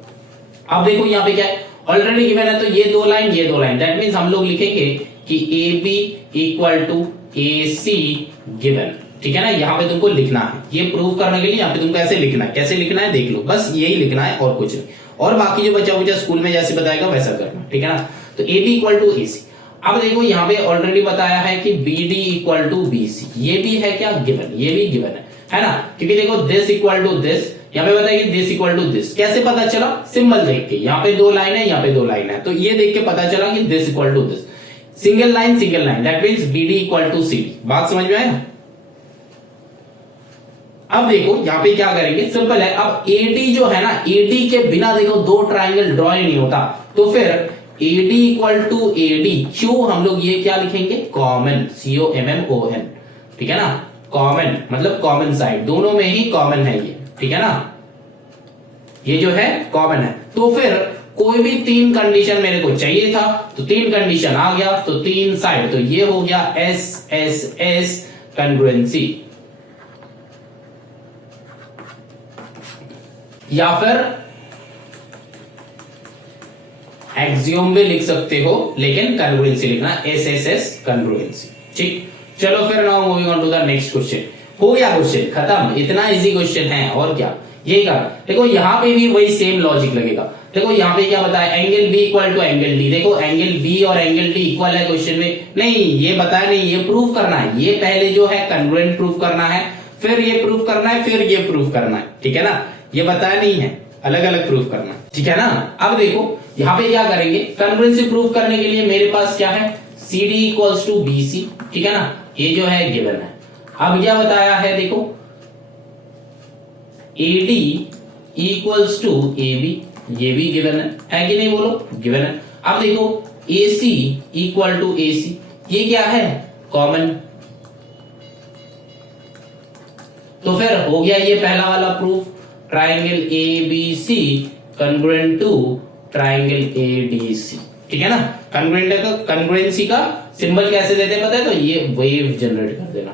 अब देखो यहाँ पे क्या है, ऑलरेडी गिवन है, तो ये 2 लाइन, ये 2 लाइन, दैट मींस हम लोग लिखेंगे कि AB equal to AC given, ठीक है ना। यहाँ पे तुमको लिखना है, ये प्रूव करने के लिए यहाँ पे तुमको ऐसे लिखना है, कैसे लिखना है देख लो, बस यही लिखना है और कुछ नहीं, और बाकी जो बच्चा स्कूल में जैसे बताएगा वैसा करना, ठीक है ना। तो AB इक्वल टू AC। अब देखो यहाँ पे ऑलरेडी बताया है कि BD इक्वल टू BC, ये भी है क्या गिवन, ये भी गिवन है ना, क्योंकि देखो दिस इक्वल टू दिस, यहाँ पे बताया कि दिस इक्वल टू दिस, कैसे पता चला, सिंबल देख के, यहाँ पे 2 लाइन है, यहाँ पे 2 लाइन है, तो ये देख के पता चला कि this equal to this, single line, that means BD equal to CD। बात समझ में आया? अब देखो यहाँ पे क्या करेंगे, सिंपल है। अब AD जो है ना, AD के बिना देखो 2 ट्राइंगल ड्रॉ ही नहीं होता, तो फिर AD इक्वल टू AD, क्यों हम लोग ये क्या लिखेंगे, कॉमन, COMMON, ठीक है ना, कॉमन मतलब कॉमन साइड, दोनों में ही कॉमन है ये, ठीक है ना, ये जो है कॉमन है। तो फिर कोई भी 3 कंडीशन मेरे को चाहिए था, तो 3 कंडीशन आ गया, तो 3 साइड, तो ये हो गया SSS कॉन्ग्रुएंसी, या फिर एक्सियोम भी लिख सकते हो, लेकिन कॉन्ग्रुएंसी लिखना, SSS कॉन्ग्रुएंसी, ठीक। चलो फिर now moving on to the next question. हो गया क्वेश्चन खत्म, इतना इजी क्वेश्चन है, और क्या ये कर। देखो यहाँ पे भी वही सेम लॉजिक लगेगा। देखो यहाँ पे क्या बताया, angle B equal to angle D। देखो एंगल B और एंगल D इक्वल है क्वेश्चन में, नहीं ये बताया नहीं, ये प्रूफ करना है, ये पहले जो है कॉन्ग्रुएंट प्रूफ करना है, फिर ये प्रूफ करना है, फिर ये प्रूफ करना है, ठीक है ना, ये बताया नहीं है, अलग अलग प्रूफ करना है, ठीक है ना। अब देखो यहाँ पे क्या करेंगे, कॉन्ग्रुएंसी प्रूफ करने के लिए मेरे पास क्या है, CD इक्वल्स टू BC, ठीक है ना, ये जो है गिवन है। अब क्या बताया है, देखो AD इक्वल्स टू AB, ये भी गिवन है कि नहीं, बोलो गिवन है। अब देखो AC इक्वल टू AC, ये क्या है, कॉमन। तो फिर हो गया ये पहला वाला proof, triangle ABC congruent to triangle ADC, ठीक है ना। कॉन्ग्रुएंसी का सिंबल कैसे देते हैं पता है, तो ये वेव जनरेट कर देना,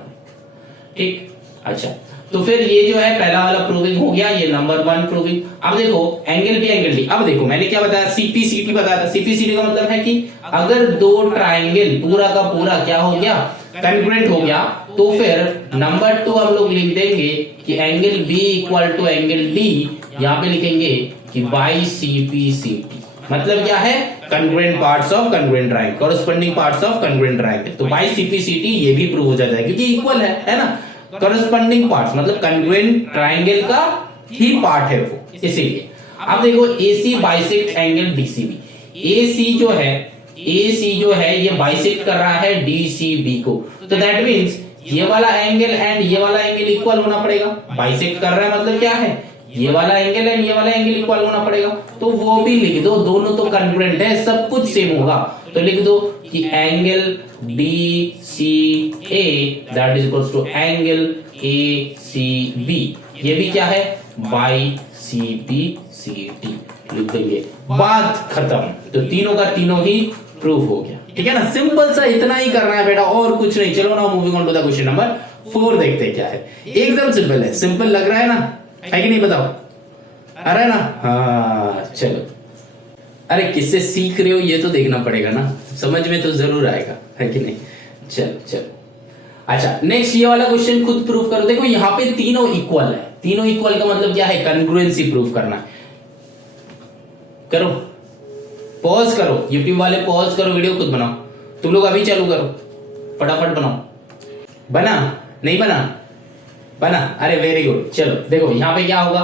ठीक। अच्छा, तो फिर ये जो है पहला वाला प्रूविंग हो गया, ये नंबर 1 प्रूविंग। अब देखो एंगल B एंगल D, अब देखो मैंने क्या बताया, CPCT बताया था। CPCT का मतलब है कि अगर दो ट्राइंगल पूरा का पूरा क्या हो गया, कॉन्ग्रुएंट हो गया, तो फिर नंबर 2 हम लोग लिख देंगे कि angle B equal to angle D, यहाँ पे लिखेंगे कि बाई CPCT। मतलब क्या है, congruent parts of congruent triangle, corresponding parts of congruent triangle. तो बाई CPCT ये भी प्रूव हो जाता है क्योंकि इक्वल है ना। कॉरेस्पॉन्डिंग पार्ट्स मतलब कॉन्ग्रुएंट ट्रायंगल का ही पार्ट है वो, इसीलिए। अब देखो AC bisect angle DCB, AC जो है ये बाइसेक्ट कर रहा है DCB को, तो दैट मींस ये वाला एंगल एंड ये वाला एंगल इक्वल होना पड़ेगा। बाइसेक्ट कर रहा है मतलब क्या है, ये वाला एंगल एंड ये वाला एंगल इक्वल होना पड़ेगा, तो वो भी लिख दो, दोनों तो कॉन्ग्रुएंट है, सब कुछ सेम होगा। तो लिख दो कि angle DCA that is equals to angle ACB, ये भी क्या है, बाई CPCT लिख देंगे, बात खत्म। तो तीनों का तीनों ही प्रूफ हो गया, ठीक है ना। सिंपल सा इतना ही करना है बेटा, और कुछ नहीं। चलो ना moving on to the question number 4, देखते हैं क्या है। एकदम सिंपल है, सिंपल लग रहा है ना, है कि नहीं, बताओ आ रहा है ना। हाँ चलो, अरे किससे सीख रहे हो ये तो देखना पड़ेगा ना, समझ में तो जरूर आएगा, है कि नहीं। चलो अच्छा, नेक्स्ट ये वाला क्वेश्चन खुद प्रूफ करो। देखो यहाँ पे तीनों इक्वल है, तीनों इक्वल का मतलब क्या है, कॉन्ग्रुएंसी प्रूफ करना है। करो, पॉज करो, यूट्यूब वाले पॉज करो, वीडियो खुद बनाओ। तुम लोग अभी चालू करो, फटाफट बनाओ। बना नहीं बना, अरे वेरी गुड। चलो देखो यहाँ पे क्या होगा,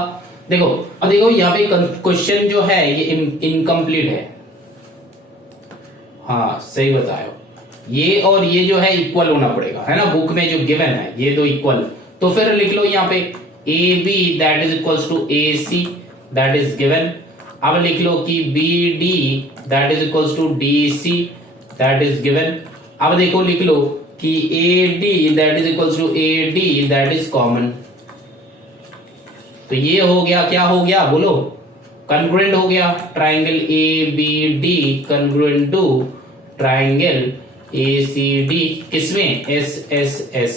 देखो अब देखो यहाँ पे क्वेश्चन जो है ये इनकम्प्लीट है। हाँ सही बतायो, ये और ये जो है इक्वल होना पड़ेगा, है ना। बुक में जो गिवन है ये दो इक्वल, तो फिर लिख लो यहाँ पे AB that is equals to AC that is given. अब लिख लो कि BD that is equals to DC that is given. अब देखो लिख लो कि AD that is equals to AD that is common. तो ये हो गया, क्या हो गया बोलो, कॉन्ग्रुएंट हो गया। Triangle ABD congruent to triangle ACD, किसमें, SSS।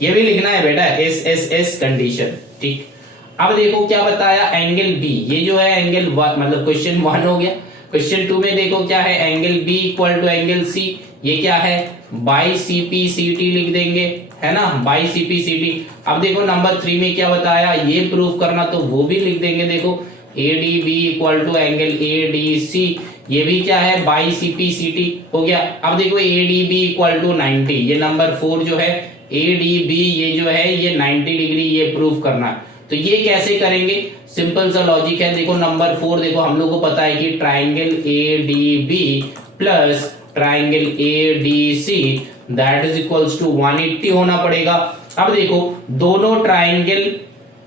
ये भी लिखना है बेटा, SSS कंडीशन, ठीक। अब देखो क्या बताया, एंगल B, ये जो है एंगल मतलब क्वेश्चन 1 हो गया। क्वेश्चन 2 में देखो क्या है, angle B equal to angle C, ये क्या है, बाई CPCT लिख देंगे, है ना, बाई CPCT। अब देखो नंबर 3 में क्या बताया, ये प्रूफ करना, तो वो भी लिख देंगे। देखो ADB equal to angle ADC, ये भी क्या है, बाई CPCT हो गया। अब देखो ADB इक्वल टू 90, ये नंबर 4 जो है ADB, ये जो है ये 90 डिग्री, ये प्रूफ करना है। तो ये कैसे करेंगे, सिंपल सा लॉजिक है। देखो नंबर 4, देखो हम लोग को पता है कि triangle ADB plus triangle ADC that is equals to 180 होना पड़ेगा। अब देखो दोनों ट्राइंगल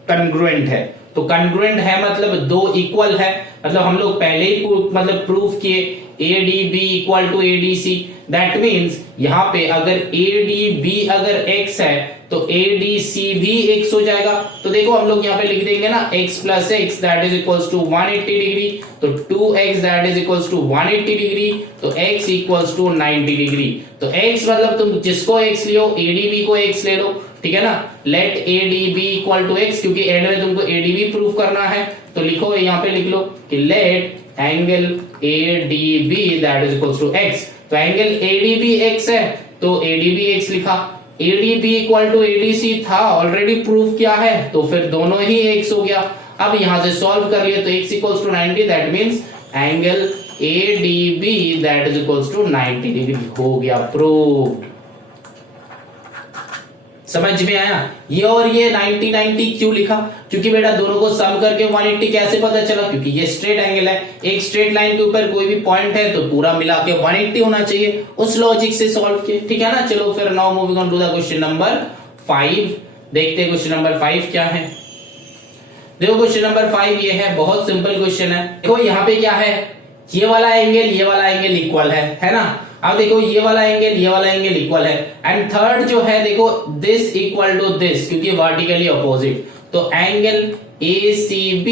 कॉन्ग्रुएंट है, तो कॉन्ग्रुएंट है मतलब दो इक्वल है, मतलब हम लोग पहले ही मतलब प्रूफ किए ADB equal to ADC। That means यहाँ पे अगर ADB अगर x है तो ADC भी x हो जाएगा। तो देखो हम लोग यहाँ पे लिख देंगे ना, x plus x that is equals to 180 degree, तो 2x that is equals to 180 degree, तो x इक्वल्स टू 90 डिग्री। तो x मतलब तुम जिसको x लियो, ADB को x ले लो, ठीक है ना। Let ADB equal to x, क्योंकि एंड में तुमको ADB प्रूफ करना है, तो लिखो यहाँ पे लिख लो कि let angle ADB that is equals to x। तो एंगल ADB x है तो ADB x लिखा, ADB इक्वल टू ADC था, ऑलरेडी प्रूफ किया है, तो फिर दोनों ही x हो गया। अब यहां से सॉल्व कर लिया, तो x equals to 90 that means angle ADB that is equals to 90 degree हो गया प्रूफ। समझ में आया। ये और ये 90 90 क्यों लिखा, क्योंकि बेटा दोनों को सम करके 180 कैसे पता चला, क्योंकि ये स्ट्रेट एंगल है, एक स्ट्रेट लाइन के ऊपर कोई भी पॉइंट है तो पूरा मिला के 180 होना चाहिए, उस लॉजिक से सॉल्व किए, ठीक है ना। चलो फिर now moving on to the question number 5, देखते हैं क्वेश्चन नंबर 5 क्या है। देखो क्वेश्चन नंबर 5 ये है, बहुत सिंपल क्वेश्चन है। देखो यहाँ पे क्या है, ये वाला एंगल इक्वल है ना। अब देखो ये वाला एंगल इक्वल है, एंड थर्ड जो है देखो दिस इक्वल टू दिस, क्योंकि वर्टिकली अपोजिट, तो angle ACB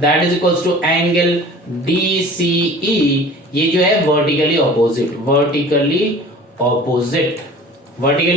that is equals to angle DCE, ये जो है वर्टिकली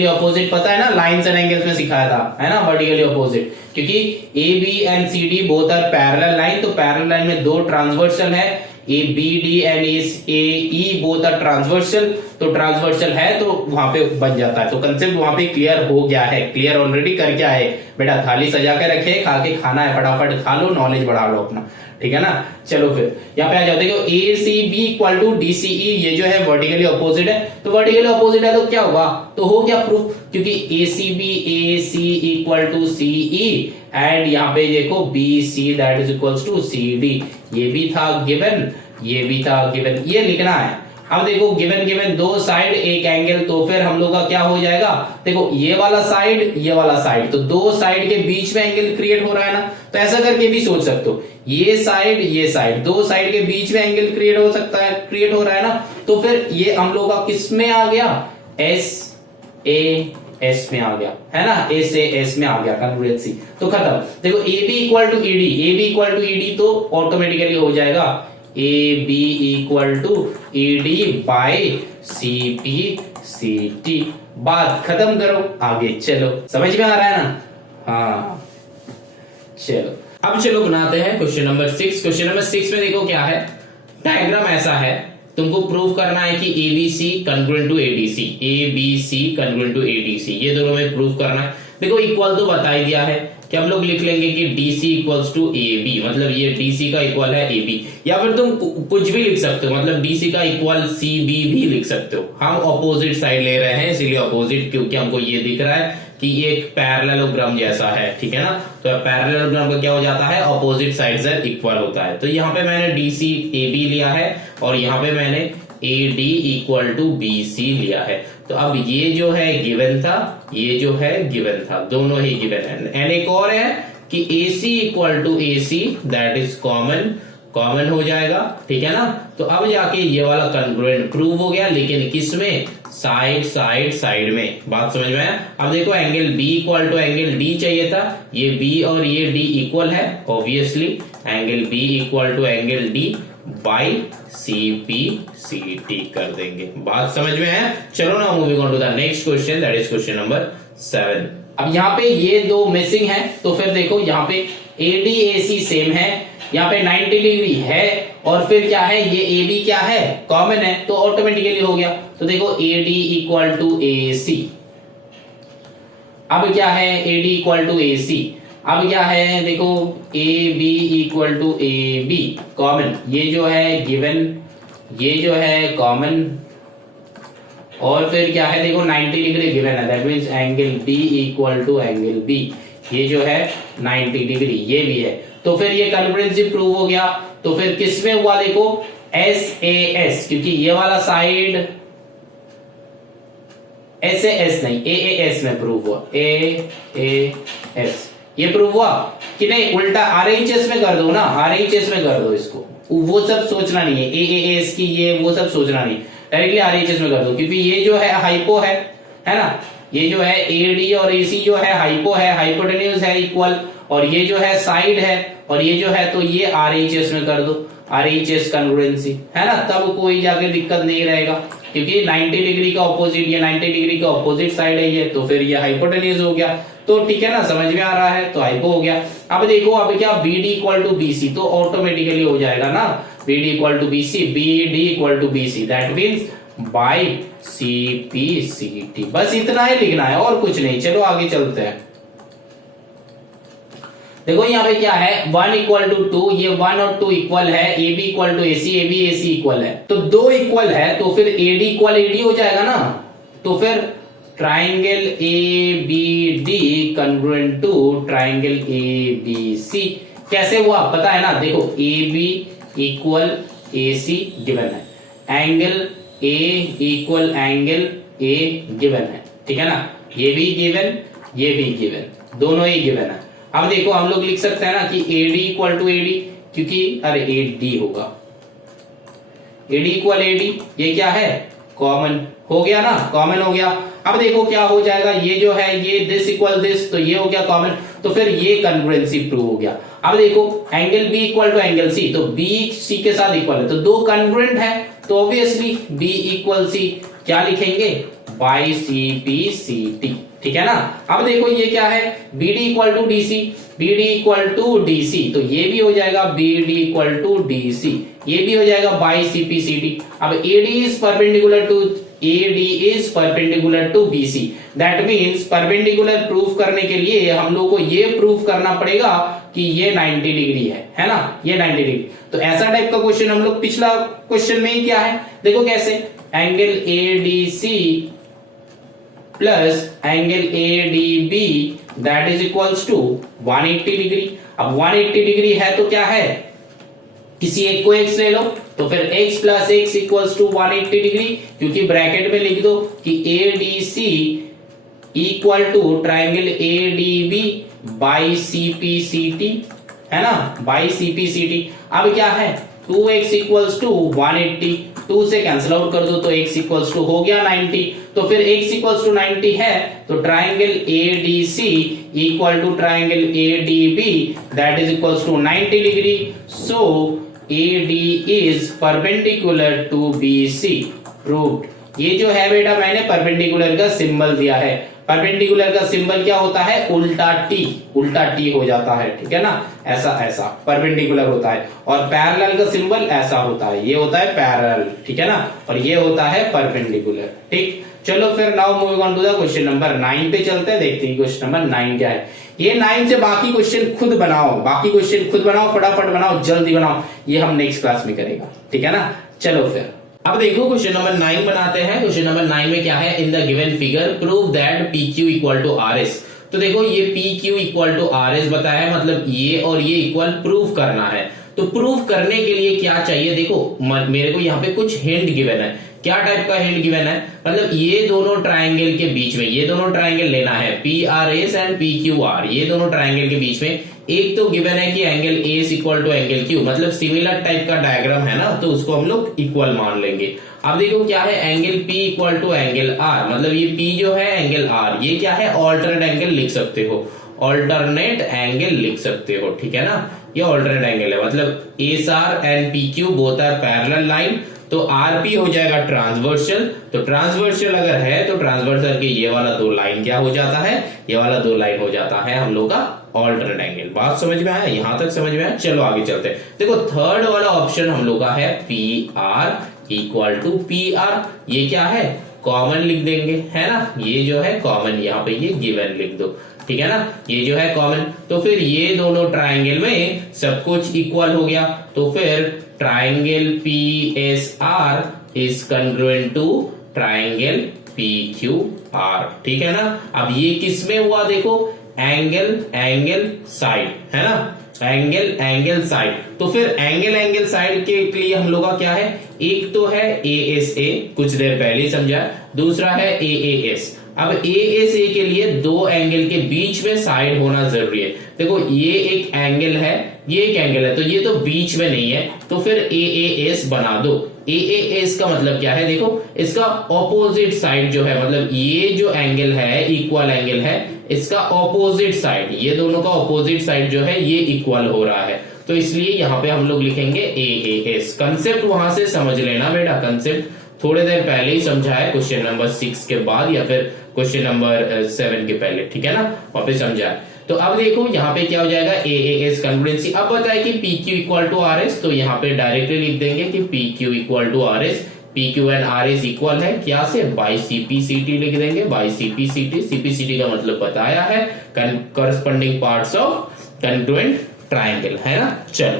अपोजिट पता है ना, लाइंस एंड एंगल्स में सिखाया था, है ना, वर्टिकली अपोजिट, क्योंकि AB and CD both are parallel line, तो पैरेलल लाइन में दो ट्रांसवर्सल है, ABD and AE both are transversal, तो ट्रांसवर्सल है तो वहां पे बन जाता है। तो कंसेप्ट वहां पे क्लियर हो गया है, क्लियर ऑलरेडी करके आए बेटा, थाली सजा के रखे, खा के खाना है, फटाफट खा लो, नॉलेज बढ़ा लो अपना, ठीक है ना। चलो फिर यहाँ पे आ जाते हैं, ACB इक्वल टू DCE, ये जो है वर्टिकली अपोजिट है, तो वर्टिकली अपोजिट है तो क्या होगा, तो हो गया प्रूफ, क्योंकि ACB AC equal to CE, and यहाँ पे देखो BC that is equals to CD, ये भी था गिवन, ये भी था गिवन, ये लिखना है। अब देखो गिवन दो साइड एक एंगल, तो फिर हम लोग का क्या हो जाएगा, देखो ये वाला साइड, तो दो साइड के बीच में एंगल क्रिएट हो रहा है ना, तो ऐसा करके भी सोच सकते हो, ये साइड दो साइड के बीच में एंगल क्रिएट हो सकता है, क्रिएट हो रहा है ना, तो फिर ये हम लोग का किस में आ गया, SAS में आ गया, है ना, SAS में आ गया कॉन्ग्रुएंसी, तो खत्म। देखो AB इक्वल टू ED, तो ऑटोमेटिकली हो जाएगा AB equal to ED by CP/CT, बात खत्म करो, आगे चलो, समझ में आ रहा है ना, हाँ चलो। अब चलो बनाते हैं क्वेश्चन नंबर 6। क्वेश्चन नंबर 6 में देखो क्या है, डायग्राम ऐसा है, तुमको प्रूव करना है कि ABC कॉन्ग्रुएंट टू ADC, ये दोनों में प्रूव करना है। देखो इक्वल तो बता ही दिया है कि हम लोग लिख लेंगे कि DC इक्वल्स टू AB, मतलब ये DC का इक्वल है AB, या फिर तुम कुछ भी लिख सकते हो, मतलब DC का इक्वल CB भी लिख सकते हो। हम ऑपोजिट साइड ले रहे हैं, इसीलिए ऑपोजिट, क्योंकि हमको ये दिख रहा है कि ये एक पैरेललोग्राम जैसा है, ठीक है ना, तो पैरेललोग्राम का क्या हो जाता है, ऑपोजिट साइड से इक्वल होता है। तो यहाँ पे मैंने DC AB लिया है, और यहाँ पे मैंने AD इक्वल टू BC लिया है। तो अब ये जो है गिवन था, ये जो है गिवन था, दोनों ही गिवन है। एंड एक और है कि AC equal to AC that is common हो जाएगा, ठीक है ना। तो अब जाके ये वाला कॉन्ग्रुएंट प्रूव हो गया, लेकिन किसमें, साइड में, बात समझ में आया। अब देखो angle B equal to angle D चाहिए था, ये B और ये D इक्वल है, obviously angle B equal to angle D by CP/CT कर देंगे, बात समझ में है। चलो ना moving on to the next question, that is question number 7। अब यहाँ पे ये दो मिसिंग है, तो फिर देखो यहाँ पे ADAC सेम है, यहाँ पे 90 डिग्री है, और फिर क्या है, ये AB क्या है, कॉमन है, तो ऑटोमेटिकली हो गया। तो देखो AD इक्वल टू AC, अब क्या है, AD इक्वल टू AC, अब क्या है, देखो AB equal to AB common, ये जो है गिवन, ये जो है कॉमन, और फिर क्या है, देखो 90 डिग्री गिवन है, that means angle B equal to angle B, ये जो है 90 डिग्री, ये भी है। तो फिर ये कॉन्ग्रुएंसी प्रूव हो गया। तो फिर किसमें हुआ, देखो SAS, क्योंकि ये वाला साइड SAS नहीं AAS में प्रूव हुआ, AAS ये प्रूव हुआ कि नहीं, उल्टा RHS में कर दो ना, RHS में कर दो इसको, वो सब सोचना नहीं है, AAS की ये वो सब सोचना नहीं, डायरेक्टली RHS में कर दो, क्योंकि ये जो है हाइपो है ना, ये जो है AD और AC जो है हाइपो है, हाइपोटेन्यूज है इक्वल, और ये जो है साइड है, और ये जो है, तो ये RHS में कर दो, RHS कॉन्ग्रुएंसी, है ना, तब कोई जाके दिक्कत नहीं रहेगा, क्योंकि 90 डिग्री का ऑपोजिट, ये 90 डिग्री का ऑपोजिट साइड है ये, तो फिर ये हाइपोटेन्यूज हो गया, तो ठीक है ना, समझ में आ रहा है, तो हाइपो हो गया। अब देखो अब क्या, BD इक्वल टू BC, तो ऑटोमेटिकली हो जाएगा ना, BD equal to BC, BD equal to BC, that means by CP/CT, बस इतना ही लिखना है और कुछ नहीं। चलो आगे चलते हैं। देखो यहाँ पे क्या है, 1 इक्वल टू 2, ये 1 और 2 इक्वल है, AB equal to AC, AB/AC equal है, तो दो इक्वल है, तो फिर AD इक्वल AD हो जाएगा ना, तो फिर triangle ABD congruent to triangle ABC, कैसे हुआ पता है ना, देखो AB इक्वल AC गिवन है, angle A equal angle A given है, ठीक है ना, ये भी गिवन, ये भी गिवन, दोनों ही गिवन है। अब देखो हम लोग लिख सकते हैं ना कि AD इक्वल टू AD, क्योंकि अरे AD होगा, AD इक्वल AD, ये क्या है कॉमन हो गया ना, कॉमन हो गया। अब देखो क्या हो जाएगा, ये जो है ये दिस इक्वल दिस, तो ये हो गया कॉमन, तो फिर ये कन्ग्रुएंसी प्रूव हो गया। अब देखो angle B equal to angle C, तो B C के साथ इक्वल है, तो दो कन्ग्रुएंट है, तो ऑब्वियसली B इक्वल C क्या लिखेंगे, बाई CPCT, ठीक है ना। अब देखो ये क्या है, BD equal to DC, BD equal to DC, तो ये भी हो जाएगा BD इक्वल टू DC, ये भी हो जाएगा बाई CPCT। अब AD is perpendicular to BC, that means perpendicular proof करने के लिए हम लोग को ये प्रूफ करना पड़ेगा कि ये 90 डिग्री है ना, ये 90 डिग्री। तो ऐसा टाइप का क्वेश्चन हम लोग पिछला क्वेश्चन में ही क्या है, देखो कैसे, angle ADC plus angle ADB that is equals to 180 degree. अब 180 डिग्री है तो क्या है, किसी एक को x ले लो, तो फिर x plus x equals to 180 degree, क्योंकि ब्रैकेट में लिख दो कि ADC equal to triangle ADB by CPCT, है ना, बाई CPCT। अब क्या है 2x इक्वल्स टू 180, 2 से कैंसिल आउट कर दो तो x इक्वल्स टू हो गया 90, तो फिर x इक्वल्स टू 90 है तो triangle ADC equal to triangle ADB that is equals to 90 degree, so AD is perpendicular to BC, proved. ये जो है बेटा मैंने परपेंडिकुलर का सिंबल दिया है, परपेंडिकुलर का सिंबल क्या होता है, उल्टा टी हो जाता है, ठीक है ना, ऐसा परपेंडिकुलर होता है, और पैरेलल का सिंबल ऐसा होता है, ये होता है पैरेलल, ठीक है ना, और ये होता है परपेंडिकुलर, ठीक। चलो फिर now moving on to the question number 9 पे चलते हैं, देखते हैं क्वेश्चन नंबर 9 क्या है। ये 9 से बाकी क्वेश्चन खुद बनाओ, फटाफट बनाओ, जल्दी बनाओ, ये हम नेक्स्ट क्लास में करेगा, ठीक है ना। चलो फिर अब देखो क्वेश्चन नंबर 9 बनाते हैं। क्वेश्चन नंबर 9 में क्या है, in the given figure prove that PQ equal to RS। तो देखो ये PQ इक्वल टू RS बताया है, मतलब ये और ये इक्वल प्रूव करना है। तो प्रूव करने के लिए क्या चाहिए, देखो मेरे को यहाँ पे कुछ हिंट गिवन है। क्या टाइप का हिंट गिवन है, मतलब ये दोनों ट्राइंगल के बीच में, ये दोनों ट्राइंगल लेना है PRS एंड PQR, ये दोनों ट्राइंगल के बीच में एक तो गिवन है कि angle A is equal to angle Q, मतलब सिमिलर टाइप का डायग्राम है ना, तो उसको हम लोग इक्वल मान लेंगे। अब देखो क्या है, angle P equal to angle R, मतलब ये P जो है एंगल R, ये क्या है ऑल्टरनेट एंगल लिख सकते हो, ऑल्टरनेट एंगल लिख सकते हो, ठीक है ना, ये ऑल्टरनेट एंगल है, मतलब AR and PQ both are parallel line, तो RP हो जाएगा ट्रांसवर्सल, तो ट्रांसवर्सल अगर है तो ट्रांसवर्सल के ये वाला दो लाइन क्या हो जाता है, ये वाला दो लाइन हो जाता है हम लोग का ऑल्टरनेट एंगल। बात समझ में आया, यहां तक समझ में आया। चलो आगे चलते हैं। देखो थर्ड वाला ऑप्शन हम लोग का है PR इक्वल टू PR, ये क्या है कॉमन लिख देंगे, है ना, ये जो है कॉमन, यहाँ पे ये गिवन लिख दो, ठीक है ना, ये जो है कॉमन। तो फिर ये दोनों ट्राइंगल में सब कुछ इक्वल हो गया, तो फिर triangle PSR is congruent to triangle PQR, ठीक है ना। अब ये किस में हुआ, देखो एंगल साइड, है ना, एंगल साइड। तो फिर एंगल साइड के लिए हम लोग का क्या है, एक तो है ASA, कुछ देर पहले ही समझा, दूसरा है AAS। अब ASA के लिए दो एंगल के बीच में साइड होना जरूरी है। देखो ये एक एंगल है, ये एक एंगल है, तो ये तो बीच में नहीं है, तो फिर AAS बना दो। AAS का मतलब क्या है, देखो इसका ऑपोजिट साइड जो है, मतलब ये जो एंगल है इक्वल एंगल है, इसका ऑपोजिट साइड, ये दोनों का ऑपोजिट साइड जो है ये इक्वल हो रहा है, तो इसलिए यहाँ पे हम लोग लिखेंगे AAS। कंसेप्ट वहां से समझ लेना बेटा, कंसेप्ट थोड़े देर पहले ही समझा है, क्वेश्चन नंबर 6 के बाद या फिर क्वेश्चन नंबर 7 के पहले, ठीक है ना, वहां पे समझा है। तो अब देखो यहाँ पे क्या हो जाएगा, AAS कंग्रुएंसी। अब बताए कि PQ इक्वल टू RS, तो यहाँ पे डायरेक्टली लिख देंगे कि PQ equal to RS, PQ and RS equal है क्या से, बाई CPCT लिख देंगे, बाई CPCT। CPCT का मतलब बताया है, corresponding parts of congruent triangle, है ना। चलो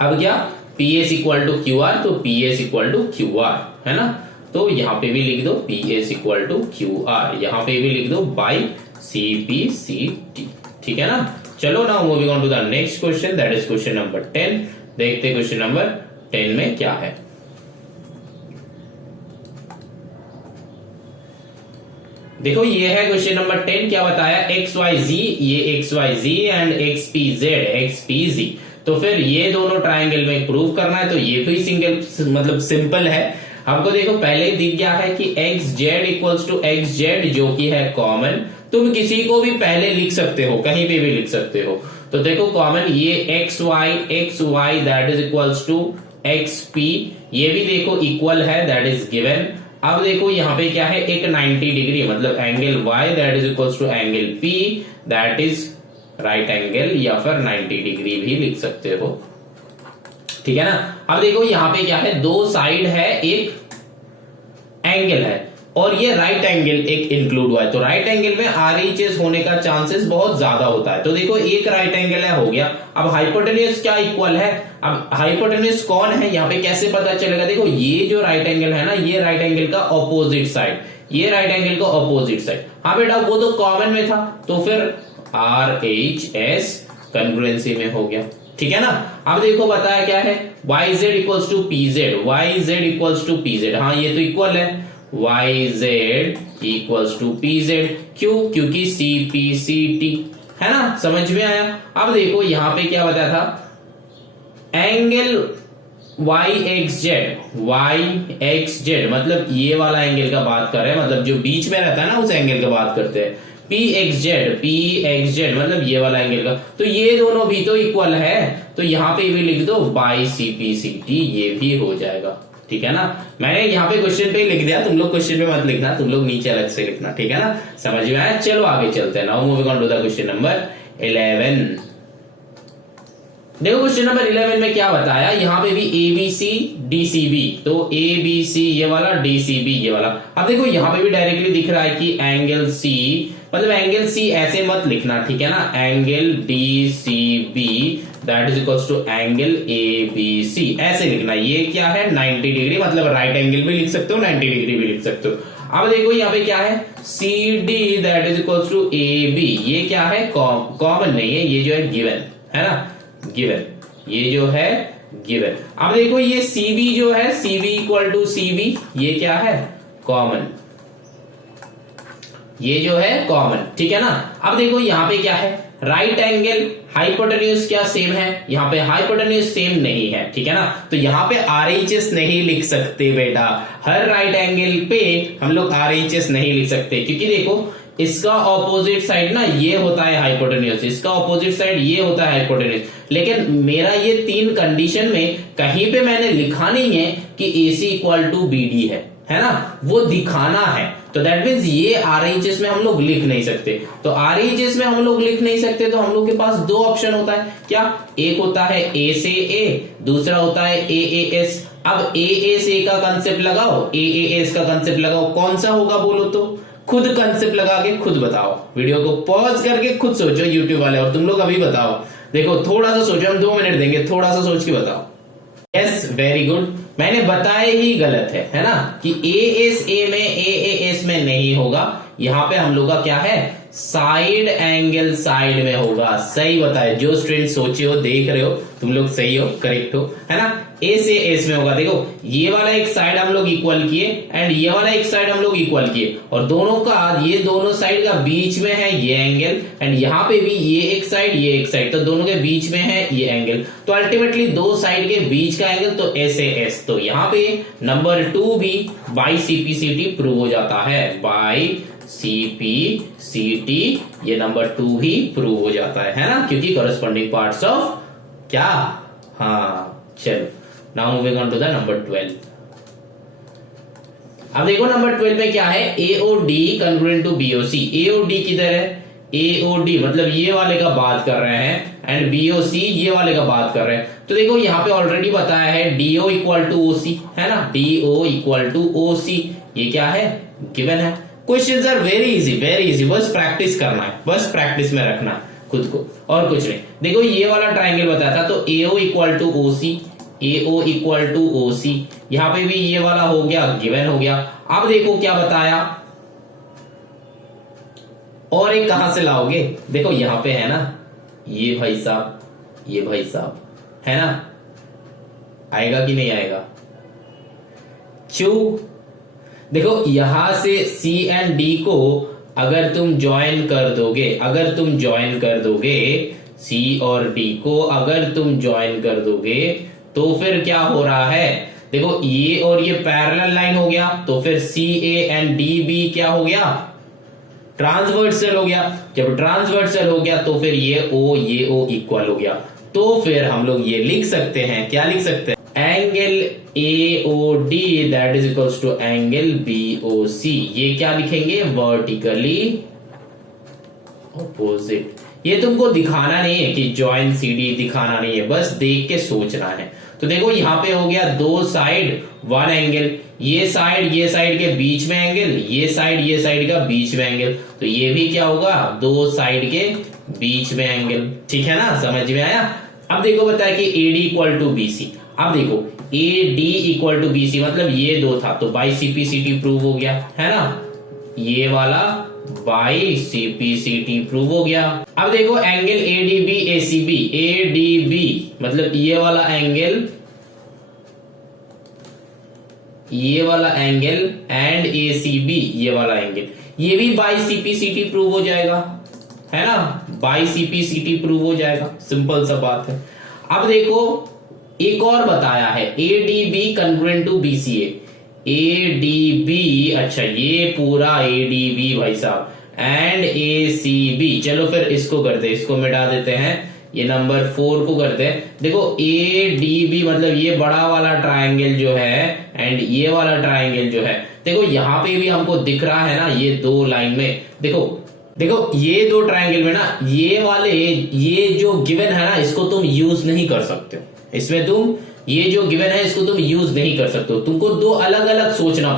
अब क्या, PS इक्वल टू QR, तो PS इक्वल टू QR, है ना, तो यहाँ पे भी लिख दो PS इक्वल टू QR, यहाँ पे भी लिख दो बाई CPCT, ठीक है ना। चलो now moving on to the next question, that is question number 10। देखते हैं क्वेश्चन नंबर 10 में क्या है। देखो ये है क्वेश्चन नंबर 10। क्या बताया, एक्स वाई जी, ये X Y Z and X P Z, X P Z. तो फिर ये दोनों ट्राइंगल में प्रूव करना है, तो ये भी सिंगल मतलब सिंपल है। हमको देखो पहले ही दिख गया है कि X Z equals to X Z, जो कि है कॉमन। तुम किसी को भी पहले लिख सकते हो, कहीं पे भी लिख सकते हो। तो देखो कॉमन, ये X Y that is equals to X P, ये भी देखो इक्वल है, दैट इज गिवन। अब देखो यहाँ पे क्या है, एक 90 डिग्री मतलब angle y that is equals to angle p that is right angle, या फिर 90 डिग्री भी लिख सकते हो, ठीक है ना। अब देखो यहाँ पे क्या है, दो साइड है, एक एंगल है, और ये राइट एंगल एक इंक्लूड हुआ है। तो राइट एंगल में RHS होने का चांसेस बहुत ज्यादा होता है। तो देखो एक राइट एंगल है, हो गया। अब हाइपोटेन्यूज क्या इक्वल है, अब हाइपोटेन्यूज कौन है यहाँ पे कैसे पता चलेगा, देखो ये जो राइट एंगल है ना, ये राइट एंगल का ऑपोजिट साइड, ये राइट एंगल का ऑपोजिट साइड। हाँ बेटा वो तो कॉमन में था, तो फिर RHS कंग्रुएंसी में हो गया, ठीक है ना। अब देखो बताया क्या है, YZ equals to PZ, YZ equals to PZ, हाँ ये तो इक्वल है, YZ इक्वल्स टू PZ। क्यों, क्योंकि CPCT है ना, समझ में आया। अब देखो यहां पे क्या बताया था, एंगल YXZ मतलब ये वाला एंगल का बात कर रहे हैं, मतलब जो बीच में रहता है ना उस एंगल का बात करते हैं। PXZ मतलब ये वाला एंगल का, तो ये दोनों भी तो इक्वल है, तो यहां पे भी लिख दो बाई CPCT, ये भी हो जाएगा, ठीक है ना। मैंने यहाँ पे क्वेश्चन पे लिख दिया, तुम लोग क्वेश्चन पे मत लिखना, तुम लोग नीचे अलग से लिखना, ठीक है ना, समझ में आया। चलो आगे चलते हैं। Now moving on to the question number 11। देखो क्वेश्चन नंबर 11 में क्या बताया, यहाँ पे भी ABC DCB, तो ABC ये वाला, DCB ये वाला। अब देखो यहाँ पे भी डायरेक्टली दिख रहा है कि एंगल C, मतलब एंगल C ऐसे मत लिखना, ठीक है ना, angle DCB that is equals to angle ABC ऐसे लिखना। ये क्या है 90 डिग्री, मतलब राइट एंगल भी लिख सकते हो, 90 डिग्री भी लिख सकते हो। अब देखो यहाँ पे क्या है, CD that is equals to AB, ये क्या है कॉमन नहीं है, ये जो है गिवन है ना, गिवन, ये जो है गिवन। अब देखो ये CB जो है, CB इक्वल टू CB, ये क्या है कॉमन, ये जो है कॉमन, ठीक है ना। अब देखो यहाँ पे क्या है, राइट एंगल हाइपोटेन्यूज क्या सेम है, यहाँ पे हाइपोटेन्यूज सेम नहीं है, ठीक है ना। तो यहाँ पे RHS नहीं लिख सकते बेटा, हर राइट एंगल पे हम लोग RHS नहीं लिख सकते, क्योंकि देखो इसका ऑपोजिट साइड ना ये होता है हाइपोटेन्यूज, इसका ऑपोजिट साइड ये होता है हाइपोटेन्यूज। लेकिन मेरा ये तीन कंडीशन में कहीं पे मैंने लिखा नहीं है कि AC इक्वल टू BD है ना, वो दिखाना है। तो दैट मीन्स ये RHS में हम लोग लिख नहीं सकते। तो RHS में हम लोग लिख नहीं सकते, तो हम लोग के पास दो ऑप्शन होता है, क्या, एक होता है A से A, दूसरा होता है AAS। अब AA से का कंसेप्ट लगाओ, AAS का कंसेप्ट लगाओ, कौन सा होगा बोलो तो, खुद कंसेप्ट लगा के खुद बताओ, वीडियो को पॉज करके खुद सोचो यूट्यूब वाले, और तुम लोग अभी बताओ। देखो थोड़ा सा सोचो, हम 2 मिनट देंगे, थोड़ा सा सोच के बताओ। यस वेरी गुड, मैंने बताया ही गलत है ना, कि ASA में AAS में नहीं होगा, यहां पे हम लोग का क्या है, साइड एंगल साइड में होगा। सही बताया, जो स्टूडेंट सोचे हो, देख रहे हो तुम लोग, सही हो, करेक्ट हो, है ना। A से S में होगा। देखो ये वाला एक साइड हम लोग इक्वल किए एंड ये वाला एक साइड हम लोग इक्वल किए, और दोनों का, ये दोनों साइड का बीच में है ये एंगल, एंड यहाँ पे भी ये एक साइड ये एक साइड, तो दोनों के बीच में है ये एंगल। तो अल्टीमेटली दो साइड के बीच का एंगल तो SAS। तो यहाँ पे नंबर 2 भी बाई CPCT प्रूव हो जाता है, बाई CPCT ये नंबर 2 ही प्रूव हो जाता है ना, क्योंकि करस्पॉन्डिंग पार्ट्स ऑफ क्या, हाँ चलो। Now moving on to the number 12। अब देखो नंबर 12 में क्या है, AOD congruent to BOC। AOD किधर है, AOD मतलब ये वाले का बात कर रहे हैं, एंड BOC ये वाले का बात कर रहे हैं। तो देखो यहाँ पे ऑलरेडी बताया है DO इक्वल टू OC, है ना, DO इक्वल टू OC, ये क्या है गिवन है। क्वेश्चंस आर वेरी इजी, बस प्रैक्टिस करना है, बस प्रैक्टिस में रखना खुद को, और कुछ नहीं। देखो ये वाला ट्राइंगल बताया था, तो AO equal to OC, AO equal to OC, यहां पे भी ये वाला हो गया, गिवन हो गया। अब देखो क्या बताया, और एक कहां से लाओगे, देखो यहां पे है ना, ये भाई साहब, ये भाई साहब, है ना, आएगा कि नहीं आएगा, देखो यहां से C एंड D को अगर तुम ज्वाइन कर दोगे सी और डी को, अगर तुम ज्वाइन कर दोगे तो फिर क्या हो रहा है, देखो ये और ये पैरेलल लाइन हो गया, तो फिर सी ए एंड डी बी क्या हो गया, ट्रांसवर्सल हो गया। जब ट्रांसवर्सल हो गया तो फिर ये ओ इक्वल हो गया। तो फिर हम लोग ये लिख सकते हैं, क्या लिख सकते हैं, angle AOD that is equals to angle BOC। ये क्या लिखेंगे, वर्टिकली ऑपोजिट। ये तुमको दिखाना नहीं है कि ज्वाइन CD, दिखाना नहीं है, बस देख के सोचना है। तो देखो यहाँ पे हो गया दो साइड वन एंगल, ये साइड के बीच में एंगल, ये साइड का बीच में एंगल, तो ये भी क्या होगा, दो साइड के बीच में एंगल। ठीक है ना, समझ में आया। अब देखो बताया कि AD इक्वल टू BC। अब देखो AD इक्वल टू BC मतलब ये दो था, तो बाई CPCT प्रूव हो गया, है ना, ये वाला बाई CPCT प्रूव हो गया। अब देखो एंगल ADB ACB, ADB मतलब ये वाला एंगल एंड ACB ये वाला एंगल, ये भी बाई CPCT प्रूव हो जाएगा, है ना, बाई CPCT प्रूव हो जाएगा, सिंपल सा बात है। अब देखो एक और बताया है, ADB congruent to BCA, ADB, अच्छा ये पूरा ADB भाई साहब, एंड ACB। चलो फिर इसको करते हैं, इसको मिटा देते हैं, ये नंबर 4 को करते हैं। देखो ADB मतलब ये बड़ा वाला ट्रायंगल जो है एंड ये वाला ट्रायंगल जो है, देखो यहाँ पे भी हमको दिख रहा है ना, ये दो लाइन में देखो ये दो ट्रायंगल में ना, ये जो गिवन है ना, इसको तुम यूज नहीं कर सकते हो, इसमें तुम ये जो गिवन है इसको तुम यूज नहीं कर सकते हो, तुमको दो अलग अलग सोचना